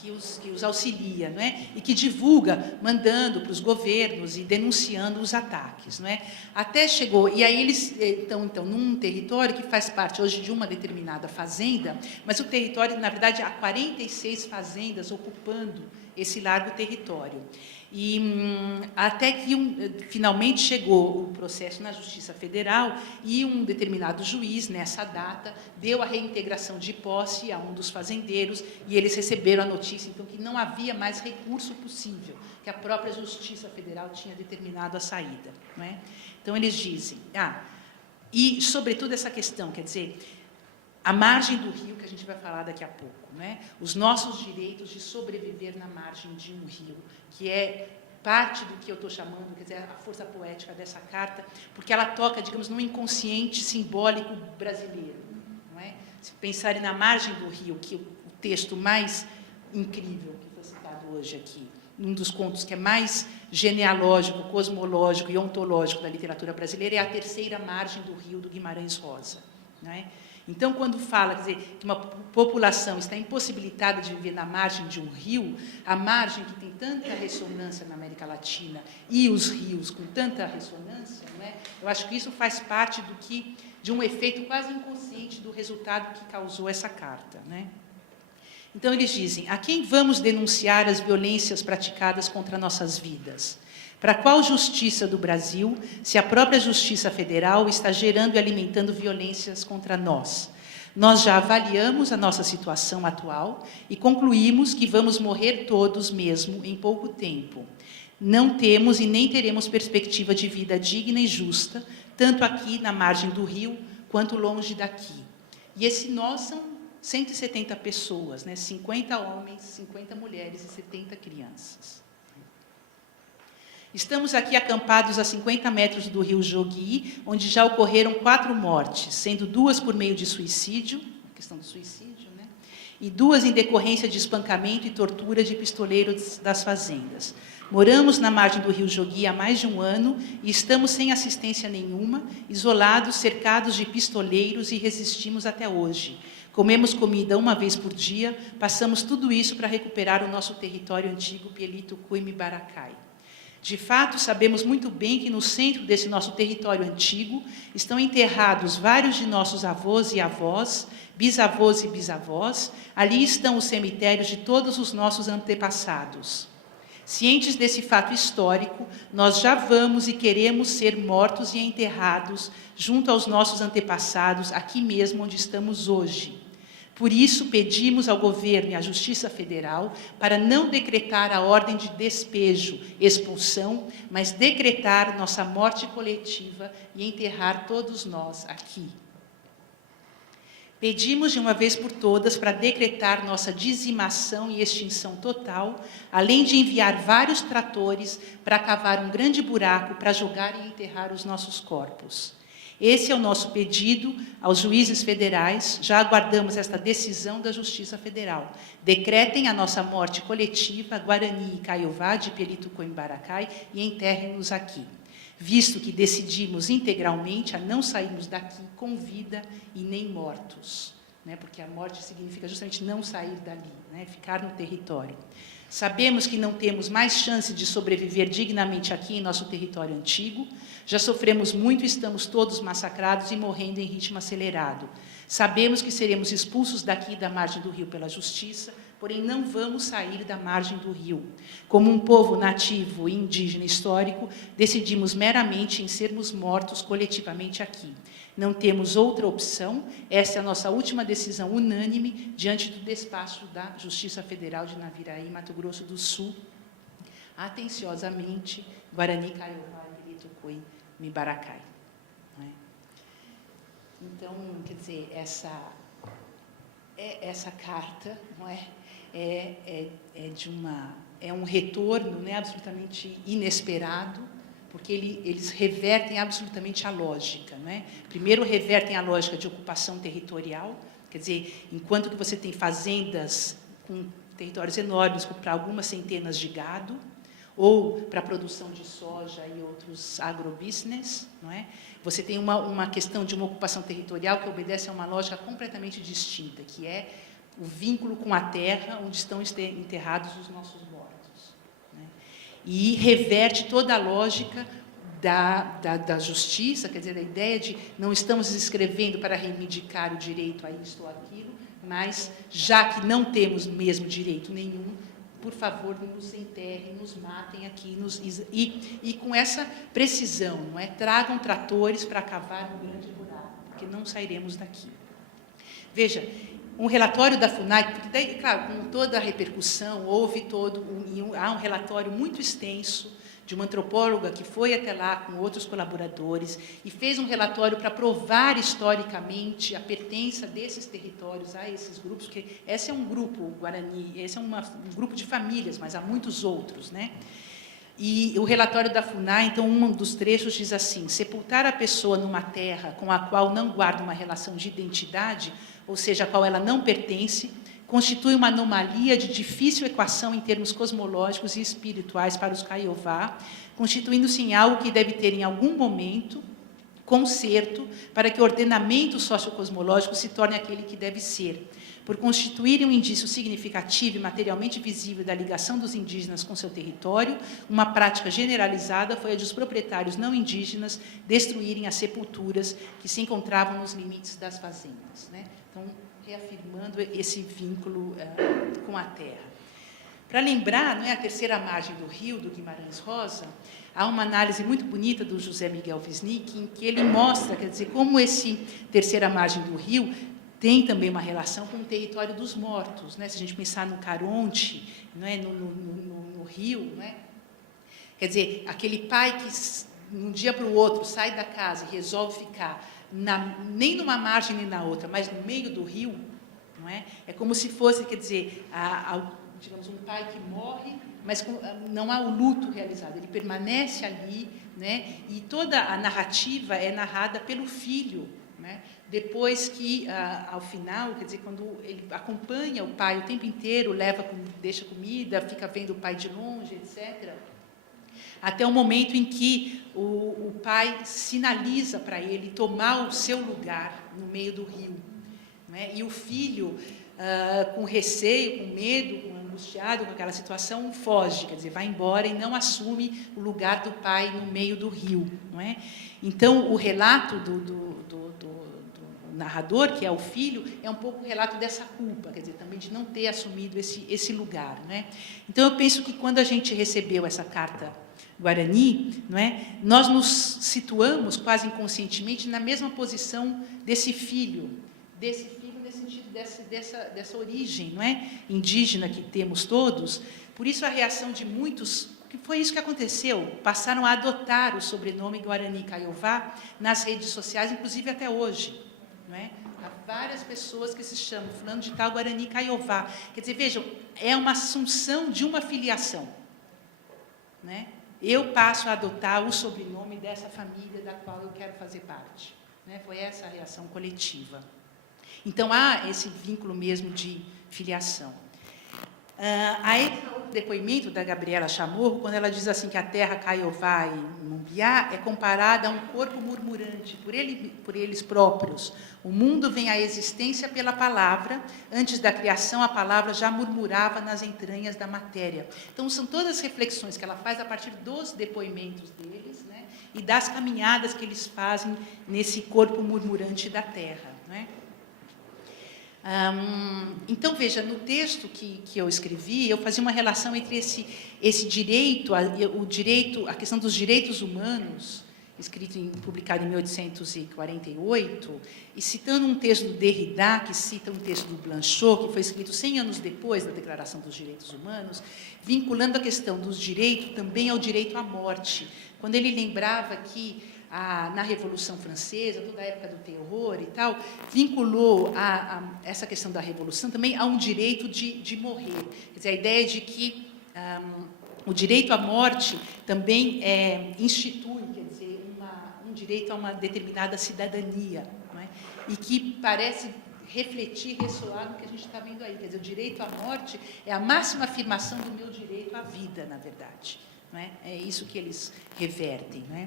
que os auxilia, não é? E que divulga, mandando para os governos e denunciando os ataques, não é? Até chegou, e aí eles estão, então, num território que faz parte hoje de uma determinada fazenda, mas o território, na verdade, há 46 fazendas ocupando esse largo território. E até que finalmente chegou o processo na Justiça Federal e um determinado juiz, nessa data, deu a reintegração de posse a um dos fazendeiros e eles receberam a notícia, então, que não havia mais recurso possível, que a própria Justiça Federal tinha determinado a saída. Não é? Então, eles dizem, e, sobretudo, essa questão, quer dizer, a margem do rio, que a gente vai falar daqui a pouco, né? Os nossos direitos de sobreviver na margem de um rio, que é parte do que eu estou chamando, quer dizer, a força poética dessa carta, porque ela toca, digamos, no inconsciente simbólico brasileiro. Não é? Se pensarem na margem do rio, que o texto mais incrível que foi citado hoje aqui, um dos contos que é mais genealógico, cosmológico e ontológico da literatura brasileira, é A Terceira Margem do Rio, do Guimarães Rosa. Não é? Então, quando fala, quer dizer, que uma população está impossibilitada de viver na margem de um rio, a margem que tem tanta ressonância na América Latina e os rios com tanta ressonância, não é? Eu acho que isso faz parte de um efeito quase inconsciente do resultado que causou essa carta, né? Então, eles dizem, a quem vamos denunciar as violências praticadas contra nossas vidas? Para qual justiça do Brasil, se a própria Justiça Federal está gerando e alimentando violências contra nós? Nós já avaliamos a nossa situação atual e concluímos que vamos morrer todos mesmo em pouco tempo. Não temos e nem teremos perspectiva de vida digna e justa, tanto aqui na margem do rio, quanto longe daqui. E esse nós são 170 pessoas, né? 50 homens, 50 mulheres e 70 crianças. Estamos aqui acampados a 50 metros do rio Jogui, onde já ocorreram 4 mortes, sendo 2 por meio de suicídio, a questão do suicídio, né? E 2 em decorrência de espancamento e tortura de pistoleiros das fazendas. Moramos na margem do rio Jogui há mais de 1 ano e estamos sem assistência nenhuma, isolados, cercados de pistoleiros e resistimos até hoje. Comemos comida 1 vez por dia, passamos tudo isso para recuperar o nosso território antigo, Pielito Cuime Baracai. De fato, sabemos muito bem que no centro desse nosso território antigo estão enterrados vários de nossos avós e avós, bisavós e bisavós. Ali estão os cemitérios de todos os nossos antepassados. Cientes desse fato histórico, nós já vamos e queremos ser mortos e enterrados junto aos nossos antepassados, aqui mesmo onde estamos hoje. Por isso, pedimos ao governo e à Justiça Federal para não decretar a ordem de despejo, expulsão, mas decretar nossa morte coletiva e enterrar todos nós aqui. Pedimos de uma vez por todas para decretar nossa dizimação e extinção total, além de enviar vários tratores para cavar um grande buraco para jogar e enterrar os nossos corpos. Esse é o nosso pedido aos juízes federais, já aguardamos esta decisão da Justiça Federal. Decretem a nossa morte coletiva, Guarani e Caiová, de Pielito Cuime Baracai, e enterrem-nos aqui, visto que decidimos integralmente a não sairmos daqui com vida e nem mortos, né? Porque a morte significa justamente não sair dali, né? Ficar no território. Sabemos que não temos mais chance de sobreviver dignamente aqui em nosso território antigo. Já sofremos muito e estamos todos massacrados e morrendo em ritmo acelerado. Sabemos que seremos expulsos daqui da margem do rio pela justiça, porém não vamos sair da margem do rio. Como um povo nativo e indígena histórico, decidimos meramente em sermos mortos coletivamente aqui. Não temos outra opção, essa é a nossa última decisão unânime diante do despacho da Justiça Federal de Naviraí, Mato Grosso do Sul. Atenciosamente, Guarani, Caiová e Pielito Cuime Baracai. Então, quer dizer, essa carta, não é? É um retorno, né, absolutamente inesperado, porque eles revertem absolutamente a lógica, não é? Primeiro, revertem a lógica de ocupação territorial, quer dizer, enquanto que você tem fazendas com territórios enormes para algumas centenas de gado, ou para a produção de soja e outros agrobusiness, não é? Você tem uma questão de uma ocupação territorial que obedece a uma lógica completamente distinta, que é o vínculo com a terra onde estão enterrados os nossos mortos, né? E reverte toda a lógica da justiça, quer dizer, a ideia de não estamos escrevendo para reivindicar o direito a isto ou aquilo, mas, já que não temos mesmo direito nenhum, por favor, nos enterrem, nos matem aqui, e com essa precisão, não é? Tragam tratores para cavar um grande buraco, porque não sairemos daqui. Veja, um relatório da FUNAI, porque daí, claro, com toda a repercussão, há um relatório muito extenso de uma antropóloga que foi até lá com outros colaboradores e fez um relatório para provar historicamente a pertença desses territórios a esses grupos, porque esse é um grupo, o Guarani, esse é um grupo de famílias, mas há muitos outros, né? E o relatório da FUNAI, então, um dos trechos diz assim: sepultar a pessoa numa terra com a qual não guarda uma relação de identidade, ou seja, a qual ela não pertence, constitui uma anomalia de difícil equação em termos cosmológicos e espirituais para os Caiová, constituindo-se em algo que deve ter, em algum momento, conserto para que o ordenamento sociocosmológico se torne aquele que deve ser. Por constituir um indício significativo e materialmente visível da ligação dos indígenas com seu território, uma prática generalizada foi a dos proprietários não indígenas destruírem as sepulturas que se encontravam nos limites das fazendas, né? Então, reafirmando esse vínculo com a terra. Para lembrar, não é, a terceira margem do rio, do Guimarães Rosa, há uma análise muito bonita do José Miguel Wisnik, em que ele mostra, quer dizer, como esse terceira margem do rio tem também uma relação com o território dos mortos, né? Se a gente pensar no Caronte, não é, no rio, não é? Quer dizer, aquele pai que de um dia para o outro sai da casa e resolve ficar nem numa margem nem na outra, mas no meio do rio, não é? É como se fosse, quer dizer, digamos, um pai que morre, mas não há o luto realizado, ele permanece ali, né? E toda a narrativa é narrada pelo filho, né? Depois que, ao final, quer dizer, quando ele acompanha o pai o tempo inteiro, deixa comida, fica vendo o pai de longe, etc., até o momento em que o pai sinaliza para ele tomar o seu lugar no meio do rio, né? E o filho, com receio, com medo, angustiado com aquela situação, foge, quer dizer, vai embora e não assume o lugar do pai no meio do rio, não é? Então, o relato do narrador, que é o filho, é um pouco o relato dessa culpa, quer dizer, também de não ter assumido esse lugar, não é? Então, eu penso que quando a gente recebeu essa carta Guarani, não é? Nós nos situamos quase inconscientemente na mesma posição desse filho no sentido dessa origem, não é? Indígena que temos todos. Por isso a reação de muitos, que foi isso que aconteceu, passaram a adotar o sobrenome Guarani Kaiowá nas redes sociais, inclusive até hoje, não é? Há várias pessoas que se chamam fulano de tal Guarani Kaiowá. Quer dizer, vejam, é uma assunção de uma filiação, né? Eu passo a adotar o sobrenome dessa família da qual eu quero fazer parte, né? Foi essa a reação coletiva. Então, há esse vínculo mesmo de filiação. Há esse depoimento da Gabriela Chamorro, quando ela diz assim que a terra Kaiowá e Mumbiá é comparada a um corpo murmurante, por eles próprios. O mundo vem à existência pela palavra, antes da criação a palavra já murmurava nas entranhas da matéria. Então, são todas as reflexões que ela faz a partir dos depoimentos deles, né, e das caminhadas que eles fazem nesse corpo murmurante da terra, né? Então, veja, no texto que eu escrevi, eu fazia uma relação entre esse direito, a questão dos direitos humanos, publicado em 1848, e citando um texto do Derrida, que cita um texto do Blanchot, que foi escrito 100 anos depois da Declaração dos Direitos Humanos, vinculando a questão dos direitos também ao direito à morte, quando ele lembrava que na Revolução Francesa, toda a época do terror e tal, vinculou essa questão da Revolução também a um direito de morrer. Quer dizer, a ideia de que o direito à morte também institui, quer dizer, um direito a uma determinada cidadania, não é? E que parece refletir, ressoar no que a gente está vendo aí. Quer dizer, o direito à morte é a máxima afirmação do meu direito à vida, na verdade. Não é? É isso que eles revertem, não é?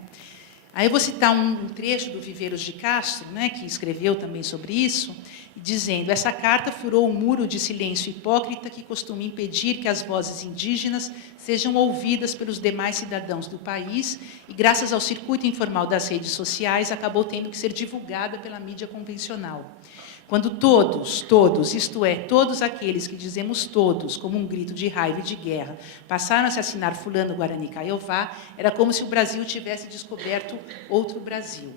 Aí eu vou citar um trecho do Viveiros de Castro, né, que escreveu também sobre isso, dizendo: essa carta furou um muro de silêncio hipócrita que costuma impedir que as vozes indígenas sejam ouvidas pelos demais cidadãos do país e, graças ao circuito informal das redes sociais, acabou tendo que ser divulgada pela mídia convencional. Quando todos, isto é, todos aqueles que dizemos todos, como um grito de raiva e de guerra, passaram a assassinar fulano Guarani Kaiowá, era como se o Brasil tivesse descoberto outro Brasil.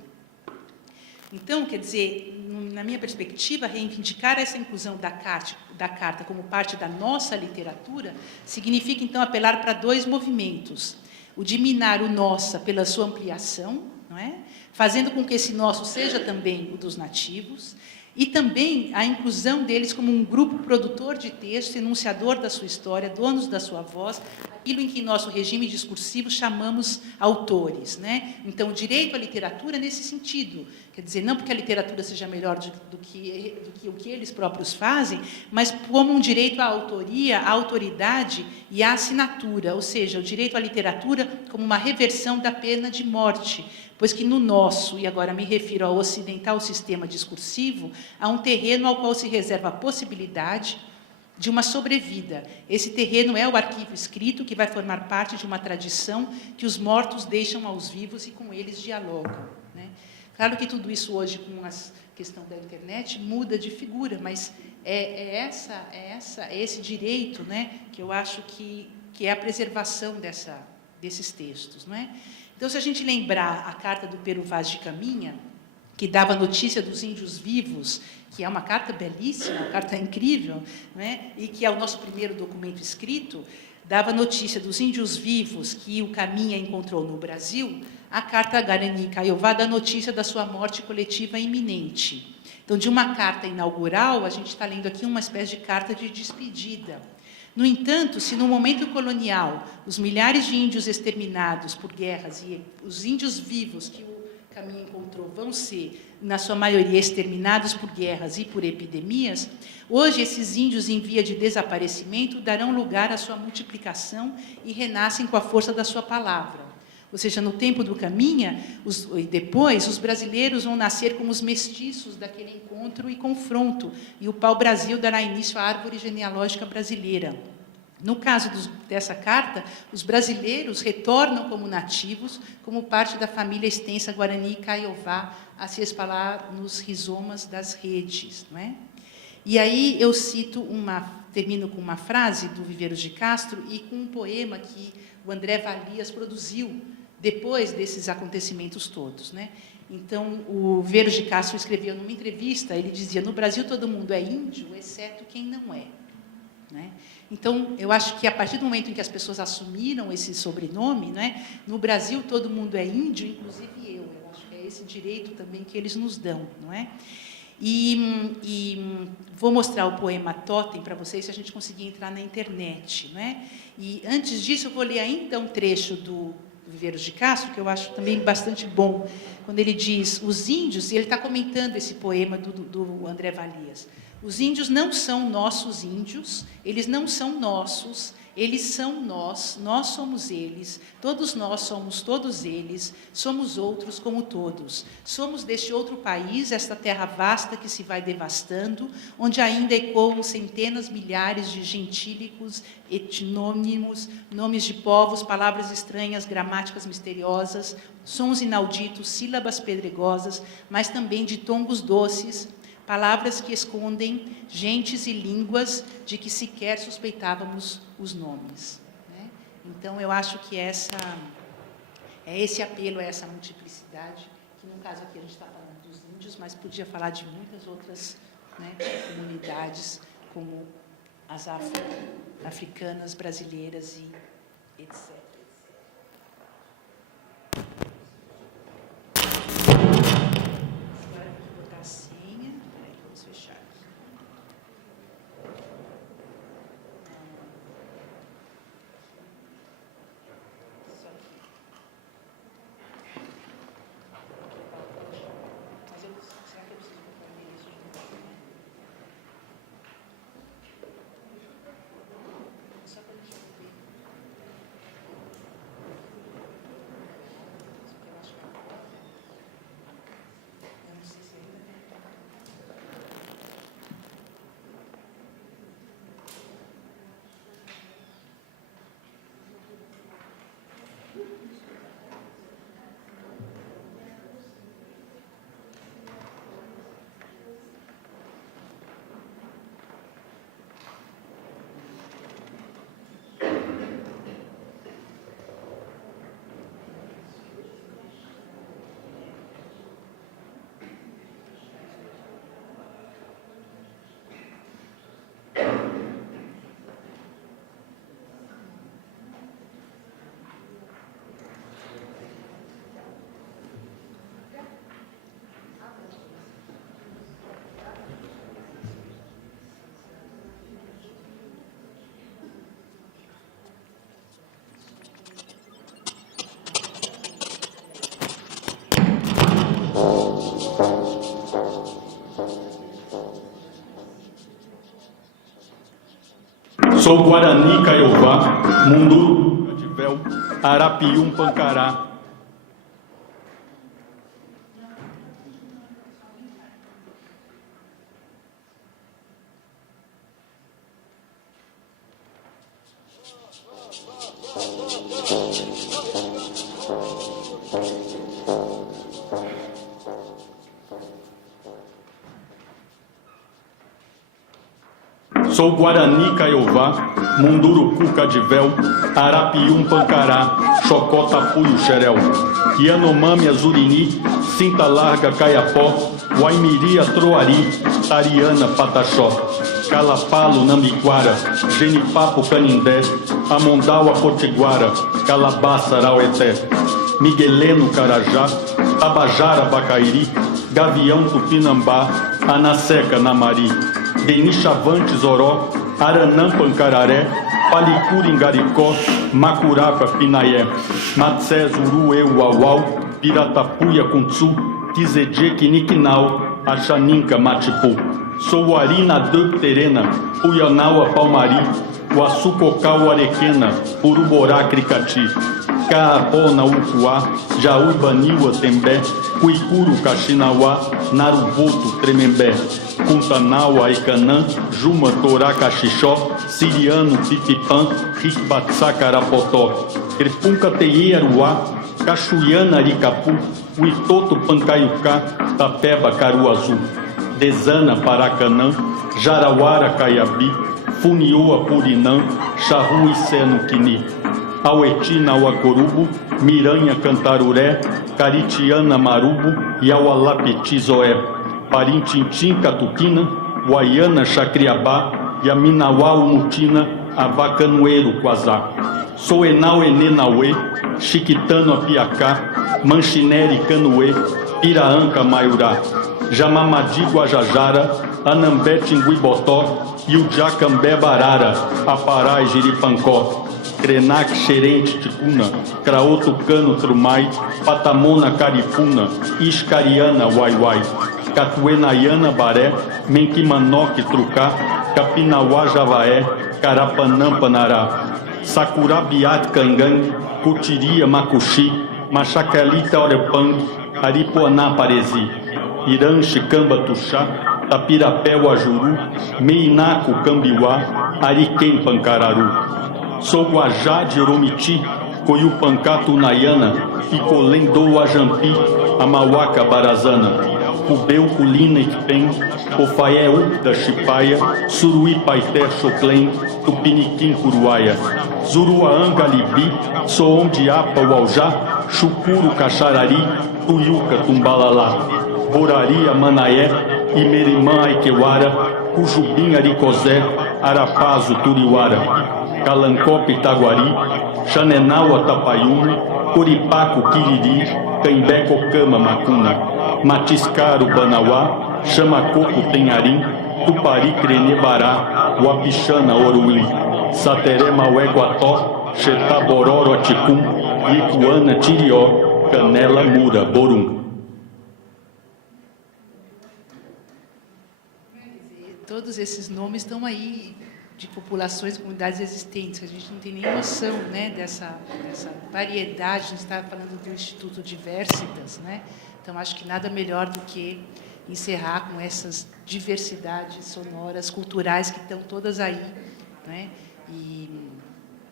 Então, quer dizer, na minha perspectiva, reivindicar essa inclusão da carta como parte da nossa literatura significa, então, apelar para dois movimentos. O de minar o nossa pela sua ampliação, não é? Fazendo com que esse nosso seja também o dos nativos, e também a inclusão deles como um grupo produtor de texto, enunciador da sua história, donos da sua voz, aquilo em que em nosso regime discursivo chamamos autores, né? Então, o direito à literatura nesse sentido, quer dizer, não porque a literatura seja melhor do que o que eles próprios fazem, mas como um direito à autoria, à autoridade e à assinatura, ou seja, o direito à literatura como uma reversão da pena de morte, pois que no nosso, e agora me refiro ao ocidental sistema discursivo, há um terreno ao qual se reserva a possibilidade de uma sobrevida. Esse terreno é o arquivo escrito que vai formar parte de uma tradição que os mortos deixam aos vivos e com eles dialogam, né? Claro que tudo isso hoje, com a questão da internet, muda de figura, mas é esse direito, né, que eu acho que é a preservação desses textos. Não é? Então, se a gente lembrar a carta do Pero Vaz de Caminha, que dava notícia dos índios vivos, que é uma carta belíssima, uma carta incrível, né? E que é o nosso primeiro documento escrito, dava notícia dos índios vivos que o Caminha encontrou no Brasil, a carta Guarani Kaiowá dá notícia da sua morte coletiva iminente. Então, de uma carta inaugural, a gente está lendo aqui uma espécie de carta de despedida. No entanto, se no momento colonial os milhares de índios exterminados por guerras e os índios vivos que o Caminha encontrou vão ser, na sua maioria, exterminados por guerras e por epidemias, hoje esses índios em via de desaparecimento darão lugar à sua multiplicação e renascem com a força da sua palavra. Ou seja, no tempo do Caminha, e depois, os brasileiros vão nascer como os mestiços daquele encontro e confronto, e o pau-brasil dará início à árvore genealógica brasileira. No caso dessa carta, os brasileiros retornam como nativos, como parte da família extensa Guarani Kaiowá, a se espalhar nos rizomas das redes. Não é? E aí eu termino com uma frase do Viveiros de Castro e com um poema que o André Valias produziu depois desses acontecimentos todos. Né? Então, o Viveiros de Castro escreveu numa entrevista, ele dizia, no Brasil todo mundo é índio, exceto quem não é. Né? Então, eu acho que a partir do momento em que as pessoas assumiram esse sobrenome, né, no Brasil todo mundo é índio, inclusive eu. Eu acho que é esse direito também que eles nos dão. Não é? E vou mostrar o poema Totem para vocês, se a gente conseguir entrar na internet. Não é? E, antes disso, eu vou ler ainda um trecho do Viveiros de Castro, que eu acho também bastante bom, quando ele diz, os índios, e ele está comentando esse poema do André Valias, os índios não são nossos índios, eles não são nossos, eles são nós somos eles, todos nós somos todos eles, somos outros como todos. Somos deste outro país, esta terra vasta que se vai devastando, onde ainda ecoam centenas, milhares de gentílicos, etnônimos, nomes de povos, palavras estranhas, gramáticas misteriosas, sons inauditos, sílabas pedregosas, mas também de tongos doces, palavras que escondem gentes e línguas de que sequer suspeitávamos os nomes. Né? Então, eu acho que é esse apelo a essa multiplicidade, que no caso aqui a gente está falando dos índios, mas podia falar de muitas outras, né, comunidades, como as africanas, brasileiras e etc. Sou Guarani Kaiowá, Mundu, Cadivel, Arapium Pancará. Sou Guarani Caiová, Munduruku Cadivel, Arapium Pancará, Xocotapuio Xerel, Yanomami Azurini, Cinta Larga Caiapó, Waimiri Troari, Tariana Pataxó, Calapalo Nambiquara, Genipapo Canindé, Amondaua Potiguara, Calabaça Araueté, Migueleno Carajá, Tabajara Bacairi, Gavião Tupinambá, Anaseca Namari, Denixavante Zoró, Aranã Pancararé, Palicura Ingaricó, Macuraca Pinaié, Matsé Zuru Uauau, Piratapuia Kuntsu, Kizedje Niquinau, Axaninca Matipu. Sou Arina Dub Terena, Uianaua Palmari, Uaçucocau Arequena, Uruborá Cricati, Caapó Naucuá, Jaúbaniua Tembé, Cuicuru Caxinauá, Naruvoto Tremembé, Cuntanau Aicanã, Juma Torá Caxixó, Siriano Pipipã, Ricbatsá Carapotó, Crepunca Teieruá, Cachuiana Aricapu, Uitoto Pancaiucá, Tapeba Caruazu, Desana Paracanã, Jarauara Caiabi, Funiúa Purinã, Charru Iceno Quini, Aueti Nauacorubo, Miranha Cantaruré, Caritiana Marubo e Aualapeti Zoé, Parintintim Catuquina, Guaiana Chacriabá, Yaminauá Umutina, Avacanoeiro Quazá. Sou Enau Enenauê, Chiquitano Apiacá, Manchinere Canoê, Piraanca Maiurá, Jamamadi Guajajara, Anambé Tinguibotó, Iujacambé Barara, Apará e Jiripancó, Krenak Xerente Ticuna, Craotucano Trumai, Patamona Caripuna, Iscariana Uaiuai, Catuenaiana Baré, Menquimanoque Trucá, Capinauá Javaé, Carapanã Panará, Sakurabiat Cangang, Cutiria Macuxi, Machacalita Orepang, Aripuaná Paresi, Irã Chicamba Tuxá, Tapirapé Uajuru, Meinaco Cambiuá, Ariquém Pancararu. Sou Guajá de Oromiti, Coiupancá Tunaiana, Icolendou Ajampi, Amauaca Barazana, Cubeu Culina Iquipem, Ofaé da Chipaia, Suruí Paité Choclém, Tupiniquim Curuaia, Zuruaanga Libi, Soondiapa Uaujá, Chucuru Caxarari, Tuiuca Tumbalalá, Borari Manaé, Imerimã Aiqueuara, Cujubim Aricozé, Arapazo Turiuara, Calancó Pitaguari, Xanenau Atapaiume, Coripaco Quiriri, Caimbé Cocama Macuna, Matiscaro Banauá, Chamacoco Tenharim, Tupari Crenebará, Uapixana Oruim, Sateré Maué Guató, Xetabororo Aticum, Ipuana Tirió, Canela Mura Borum. Todos esses nomes estão aí de populações, comunidades existentes, que a gente não tem nem noção, né, dessa variedade. A gente está falando do Instituto Diversitas, né? Então, acho que nada melhor do que encerrar com essas diversidades sonoras, culturais, que estão todas aí, né? E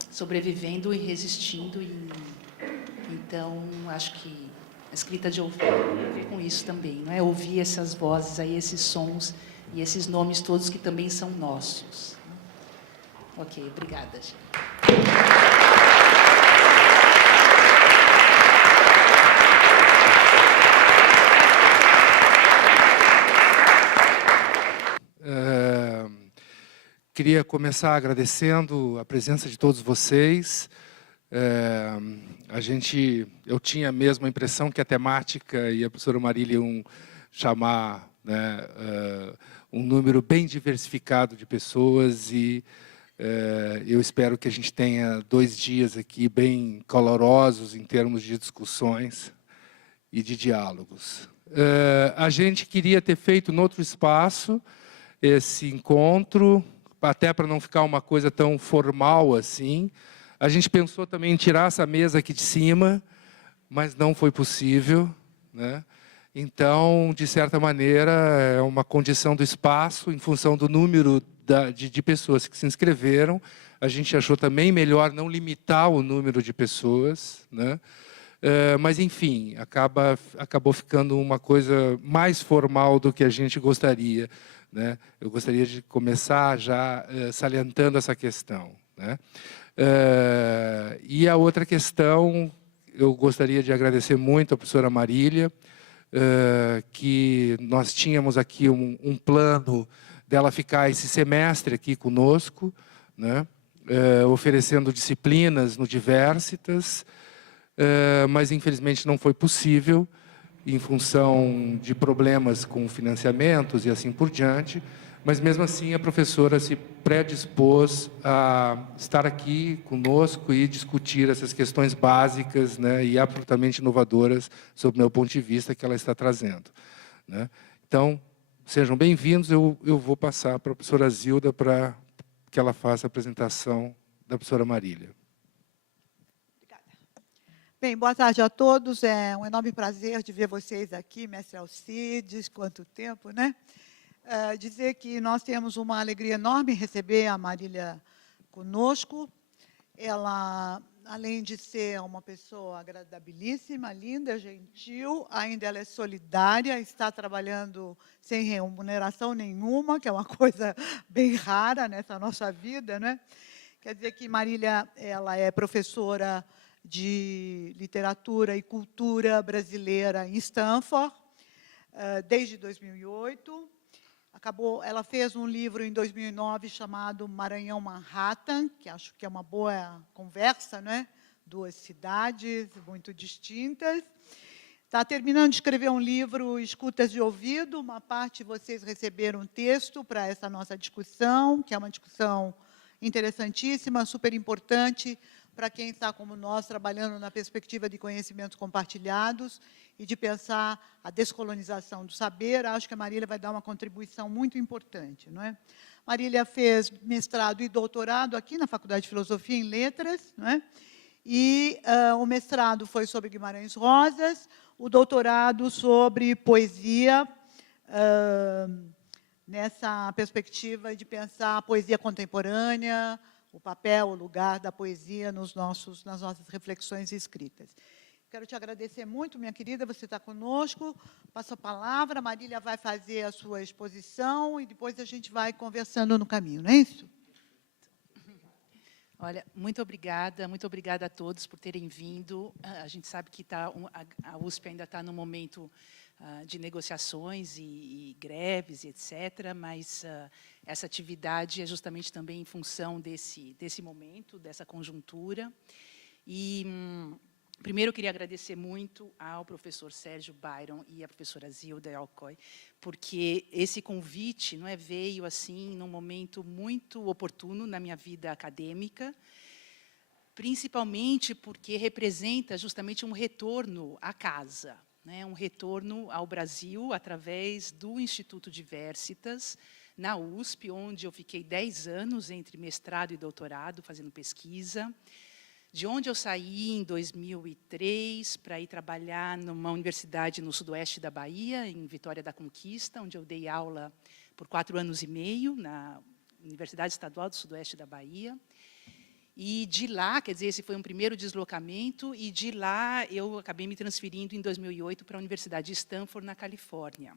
sobrevivendo e resistindo. Então, acho que a escrita de ouvir tem a ver com isso também, não é? Ouvir essas vozes aí, esses sons e esses nomes todos que também são nossos. Ok, obrigada, gente. Queria começar agradecendo a presença de todos vocês. Eu tinha mesmo a impressão que a temática e a professora Marília iam chamar, né, um número bem diversificado de pessoas e eu espero que a gente tenha 2 dias aqui bem calorosos em termos de discussões e de diálogos. A gente queria ter feito em outro espaço esse encontro, até para não ficar uma coisa tão formal assim. A gente pensou também em tirar essa mesa aqui de cima, mas não foi possível, né? Então, de certa maneira, é uma condição do espaço, em função do número de pessoas que se inscreveram. A gente achou também melhor não limitar o número de pessoas, né? Mas, enfim, acabou ficando uma coisa mais formal do que a gente gostaria. né? Eu gostaria de começar já salientando essa questão, né? E a outra questão, eu gostaria de agradecer muito à professora Marília, que nós tínhamos aqui um plano dela ficar esse semestre aqui conosco, né? Oferecendo disciplinas no Diversitas, mas infelizmente não foi possível, em função de problemas com financiamentos e assim por diante, mas mesmo assim a professora se predispôs a estar aqui conosco e discutir essas questões básicas, né, e absolutamente inovadoras, sob o meu ponto de vista, que ela está trazendo, né? Então, sejam bem-vindos. Eu vou passar para a professora Zilda para que ela faça a apresentação da professora Marília. Bem, boa tarde a todos. É um enorme prazer de ver vocês aqui, mestre Alcides, quanto tempo, né? Dizer que nós temos uma alegria enorme em receber a Marília conosco. Ela, além de ser uma pessoa agradabilíssima, linda, gentil, ainda ela é solidária, está trabalhando sem remuneração nenhuma, que é uma coisa bem rara nessa nossa vida, né? Quer dizer que Marília, ela é professora de literatura e cultura brasileira em Stanford, desde 2008. Ela fez um livro em 2009 chamado Maranhão Manhattan, que acho que é uma boa conversa, né? Duas cidades muito distintas. Está terminando de escrever um livro, Escutas de Ouvido. Uma parte vocês receberam um texto para essa nossa discussão, que é uma discussão interessantíssima, super importante, para quem está, como nós, trabalhando na perspectiva de conhecimentos compartilhados e de pensar a descolonização do saber. Acho que a Marília vai dar uma contribuição muito importante, não é? Marília fez mestrado e doutorado aqui na Faculdade de Filosofia em Letras, não é? E o mestrado foi sobre Guimarães Rosas, o doutorado sobre poesia, nessa perspectiva de pensar a poesia contemporânea, o papel, o lugar da poesia nas nossas reflexões escritas. Quero te agradecer muito, minha querida, você está conosco. Passo a palavra, a Marília vai fazer a sua exposição e depois a gente vai conversando no caminho, não é isso? Olha, muito obrigada a todos por terem vindo. A gente sabe que a USP ainda está no momento de negociações e greves, e etc., mas essa atividade é justamente também em função desse momento, dessa conjuntura. E, primeiro, eu queria agradecer muito ao professor Sérgio Byron e à professora Zilda Alcoy, porque esse convite veio assim, num momento muito oportuno na minha vida acadêmica, principalmente porque representa justamente um retorno à casa, né, um retorno ao Brasil através do Instituto Diversitas, na USP, onde eu fiquei 10 anos entre mestrado e doutorado, fazendo pesquisa, de onde eu saí em 2003 para ir trabalhar numa universidade no sudoeste da Bahia, em Vitória da Conquista, onde eu dei aula por 4 anos e meio, na Universidade Estadual do Sudoeste da Bahia. E de lá, quer dizer, esse foi um primeiro deslocamento, e de lá eu acabei me transferindo em 2008 para a Universidade de Stanford, na Califórnia.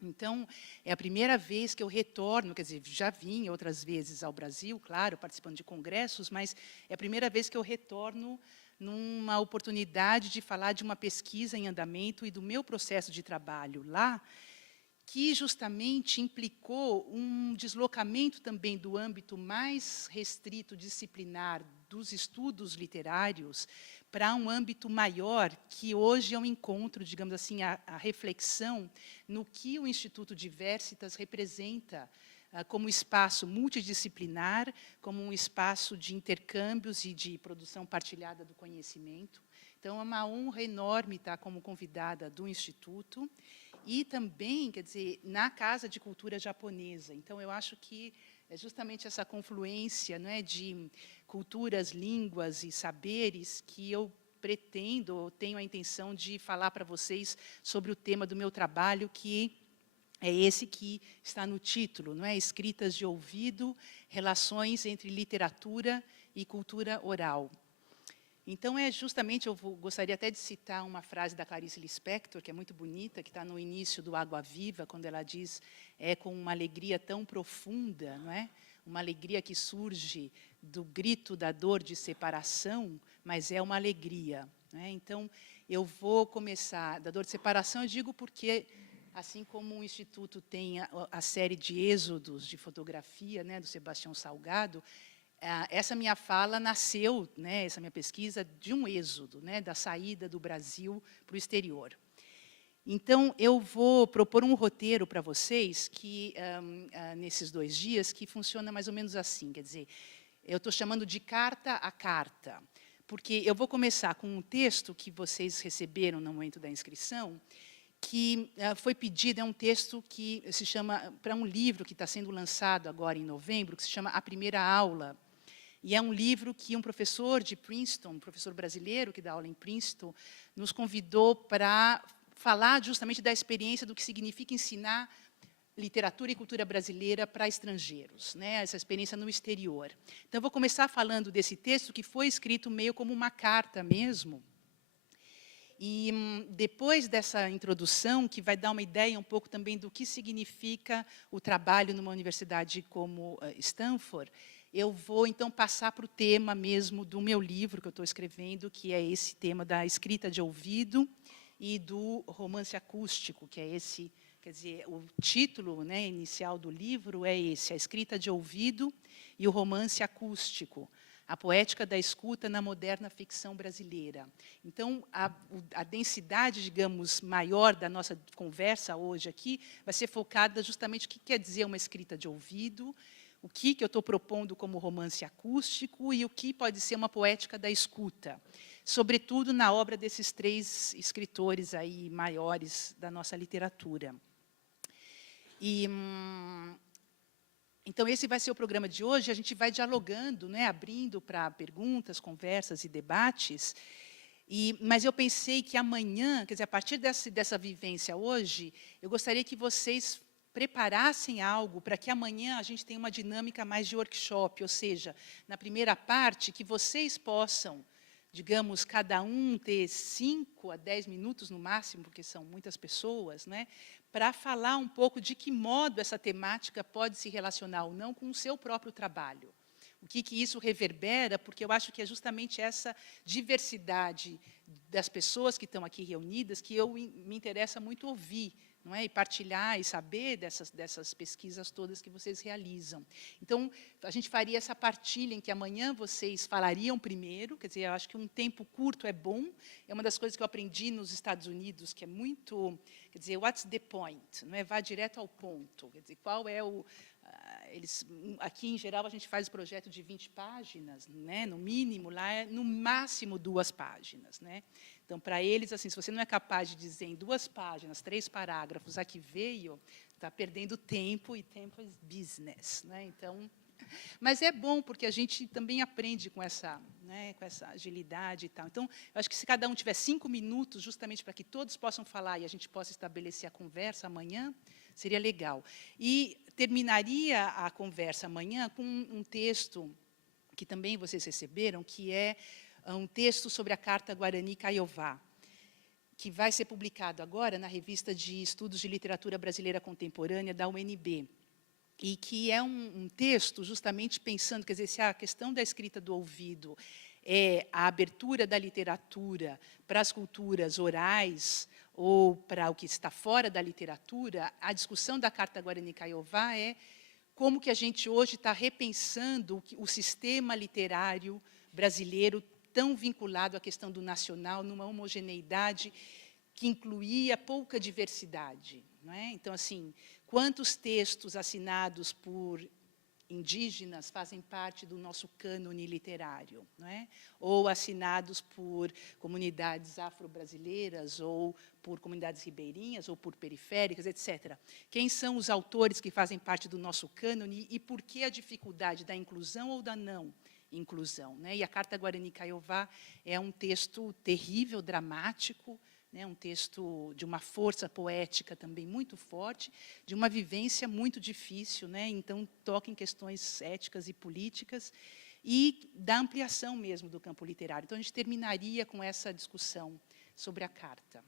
Então, é a primeira vez que eu retorno, quer dizer, já vim outras vezes ao Brasil, claro, participando de congressos, mas é a primeira vez que eu retorno numa oportunidade de falar de uma pesquisa em andamento e do meu processo de trabalho lá, que justamente implicou um deslocamento também do âmbito mais restrito disciplinar dos estudos literários para um âmbito maior, que hoje é um encontro, digamos assim, a reflexão no que o Instituto Diversitas representa como espaço multidisciplinar, como um espaço de intercâmbios e de produção partilhada do conhecimento. Então, é uma honra enorme estar como convidada do Instituto, e também, quer dizer, na Casa de Cultura Japonesa. Então, eu acho que é justamente essa confluência, não é, de culturas, línguas e saberes que eu pretendo, tenho a intenção de falar para vocês sobre o tema do meu trabalho, que é esse que está no título, não é? Escritas de ouvido, relações entre literatura e cultura oral. Então, justamente, gostaria até de citar uma frase da Clarice Lispector, que é muito bonita, que está no início do Água Viva, quando ela diz, é com uma alegria tão profunda, não é? Uma alegria que surge do grito da dor de separação, mas é uma alegria. Né? Então, eu vou começar da dor de separação, eu digo porque, assim como o Instituto tem a série de êxodos de fotografia, né, do Sebastião Salgado, essa minha fala nasceu, né, essa minha pesquisa, de um êxodo, né, da saída do Brasil para o exterior. Então, eu vou propor um roteiro para vocês, que, nesses 2 dias, que funciona mais ou menos assim, quer dizer, eu estou chamando de carta a carta, porque eu vou começar com um texto que vocês receberam no momento da inscrição, que foi pedido, é um texto que se chama, para um livro que está sendo lançado agora em novembro, que se chama A Primeira Aula. E é um livro que um professor de Princeton, um professor brasileiro que dá aula em Princeton, nos convidou para falar justamente da experiência do que significa ensinar literatura e cultura brasileira para estrangeiros, né? Essa experiência no exterior. Então, eu vou começar falando desse texto que foi escrito meio como uma carta mesmo. E depois dessa introdução, que vai dar uma ideia um pouco também do que significa o trabalho numa universidade como Stanford, eu vou, então, passar para o tema mesmo do meu livro que eu estou escrevendo, que é esse tema da escrita de ouvido e do romance acústico, que é esse, quer dizer, o título, né, inicial do livro é esse, A Escrita de Ouvido e o Romance Acústico, a poética da escuta na moderna ficção brasileira. Então, a densidade, digamos, maior da nossa conversa hoje aqui vai ser focada justamente no que quer dizer uma escrita de ouvido, o que eu estou propondo como romance acústico e o que pode ser uma poética da escuta, sobretudo na obra desses 3 escritores aí maiores da nossa literatura. Então, esse vai ser o programa de hoje, a gente vai dialogando, né, abrindo para perguntas, conversas e debates, mas eu pensei que amanhã, quer dizer, a partir dessa vivência hoje, eu gostaria que vocês preparassem algo para que amanhã a gente tenha uma dinâmica mais de workshop, ou seja, na primeira parte, que vocês possam, digamos, cada um ter 5 a 10 minutos no máximo, porque são muitas pessoas, né, para falar um pouco de que modo essa temática pode se relacionar ou não com o seu próprio trabalho. O que isso reverbera, porque eu acho que é justamente essa diversidade das pessoas que estão aqui reunidas que me interessa muito ouvir, não é? E partilhar e saber dessas pesquisas todas que vocês realizam. Então, a gente faria essa partilha em que amanhã vocês falariam primeiro, quer dizer, eu acho que um tempo curto é bom, é uma das coisas que eu aprendi nos Estados Unidos, que é muito, quer dizer, what's the point? Não é? Vá direto ao ponto, quer dizer, qual é o... aqui, em geral, a gente faz projeto de 20 páginas, né, no mínimo, lá é, no máximo, 2 páginas. Né? Então, para eles, assim, se você não é capaz de dizer em 2 páginas, 3 parágrafos, a que veio, está perdendo tempo, e tempo é business. Né? Então, mas é bom, porque a gente também aprende com essa, né, com essa agilidade e tal. Então, eu acho que se cada um tiver 5 minutos, justamente para que todos possam falar e a gente possa estabelecer a conversa amanhã, seria legal. E terminaria a conversa amanhã com um texto que também vocês receberam, que é um texto sobre a Carta Guarani Kaiowá, que vai ser publicado agora na Revista de Estudos de Literatura Brasileira Contemporânea da UNB, e que é um texto justamente pensando, quer dizer, se a questão da escrita do ouvido é a abertura da literatura para as culturas orais ou para o que está fora da literatura, a discussão da Carta Guarani Kaiowá é como que a gente hoje está repensando o sistema literário brasileiro tão vinculado à questão do nacional, numa homogeneidade que incluía pouca diversidade. Não é? Então, assim, quantos textos assinados por indígenas fazem parte do nosso cânone literário, não é? Ou assinados por comunidades afro-brasileiras, ou por comunidades ribeirinhas, ou por periféricas, etc. Quem são os autores que fazem parte do nosso cânone e por que a dificuldade da inclusão ou da não inclusão? Né? E a Carta Guarani Kaiowá é um texto terrível, dramático, né, um texto de uma força poética também muito forte, de uma vivência muito difícil, né, então toca em questões éticas e políticas, e da ampliação mesmo do campo literário. Então, a gente terminaria com essa discussão sobre a carta.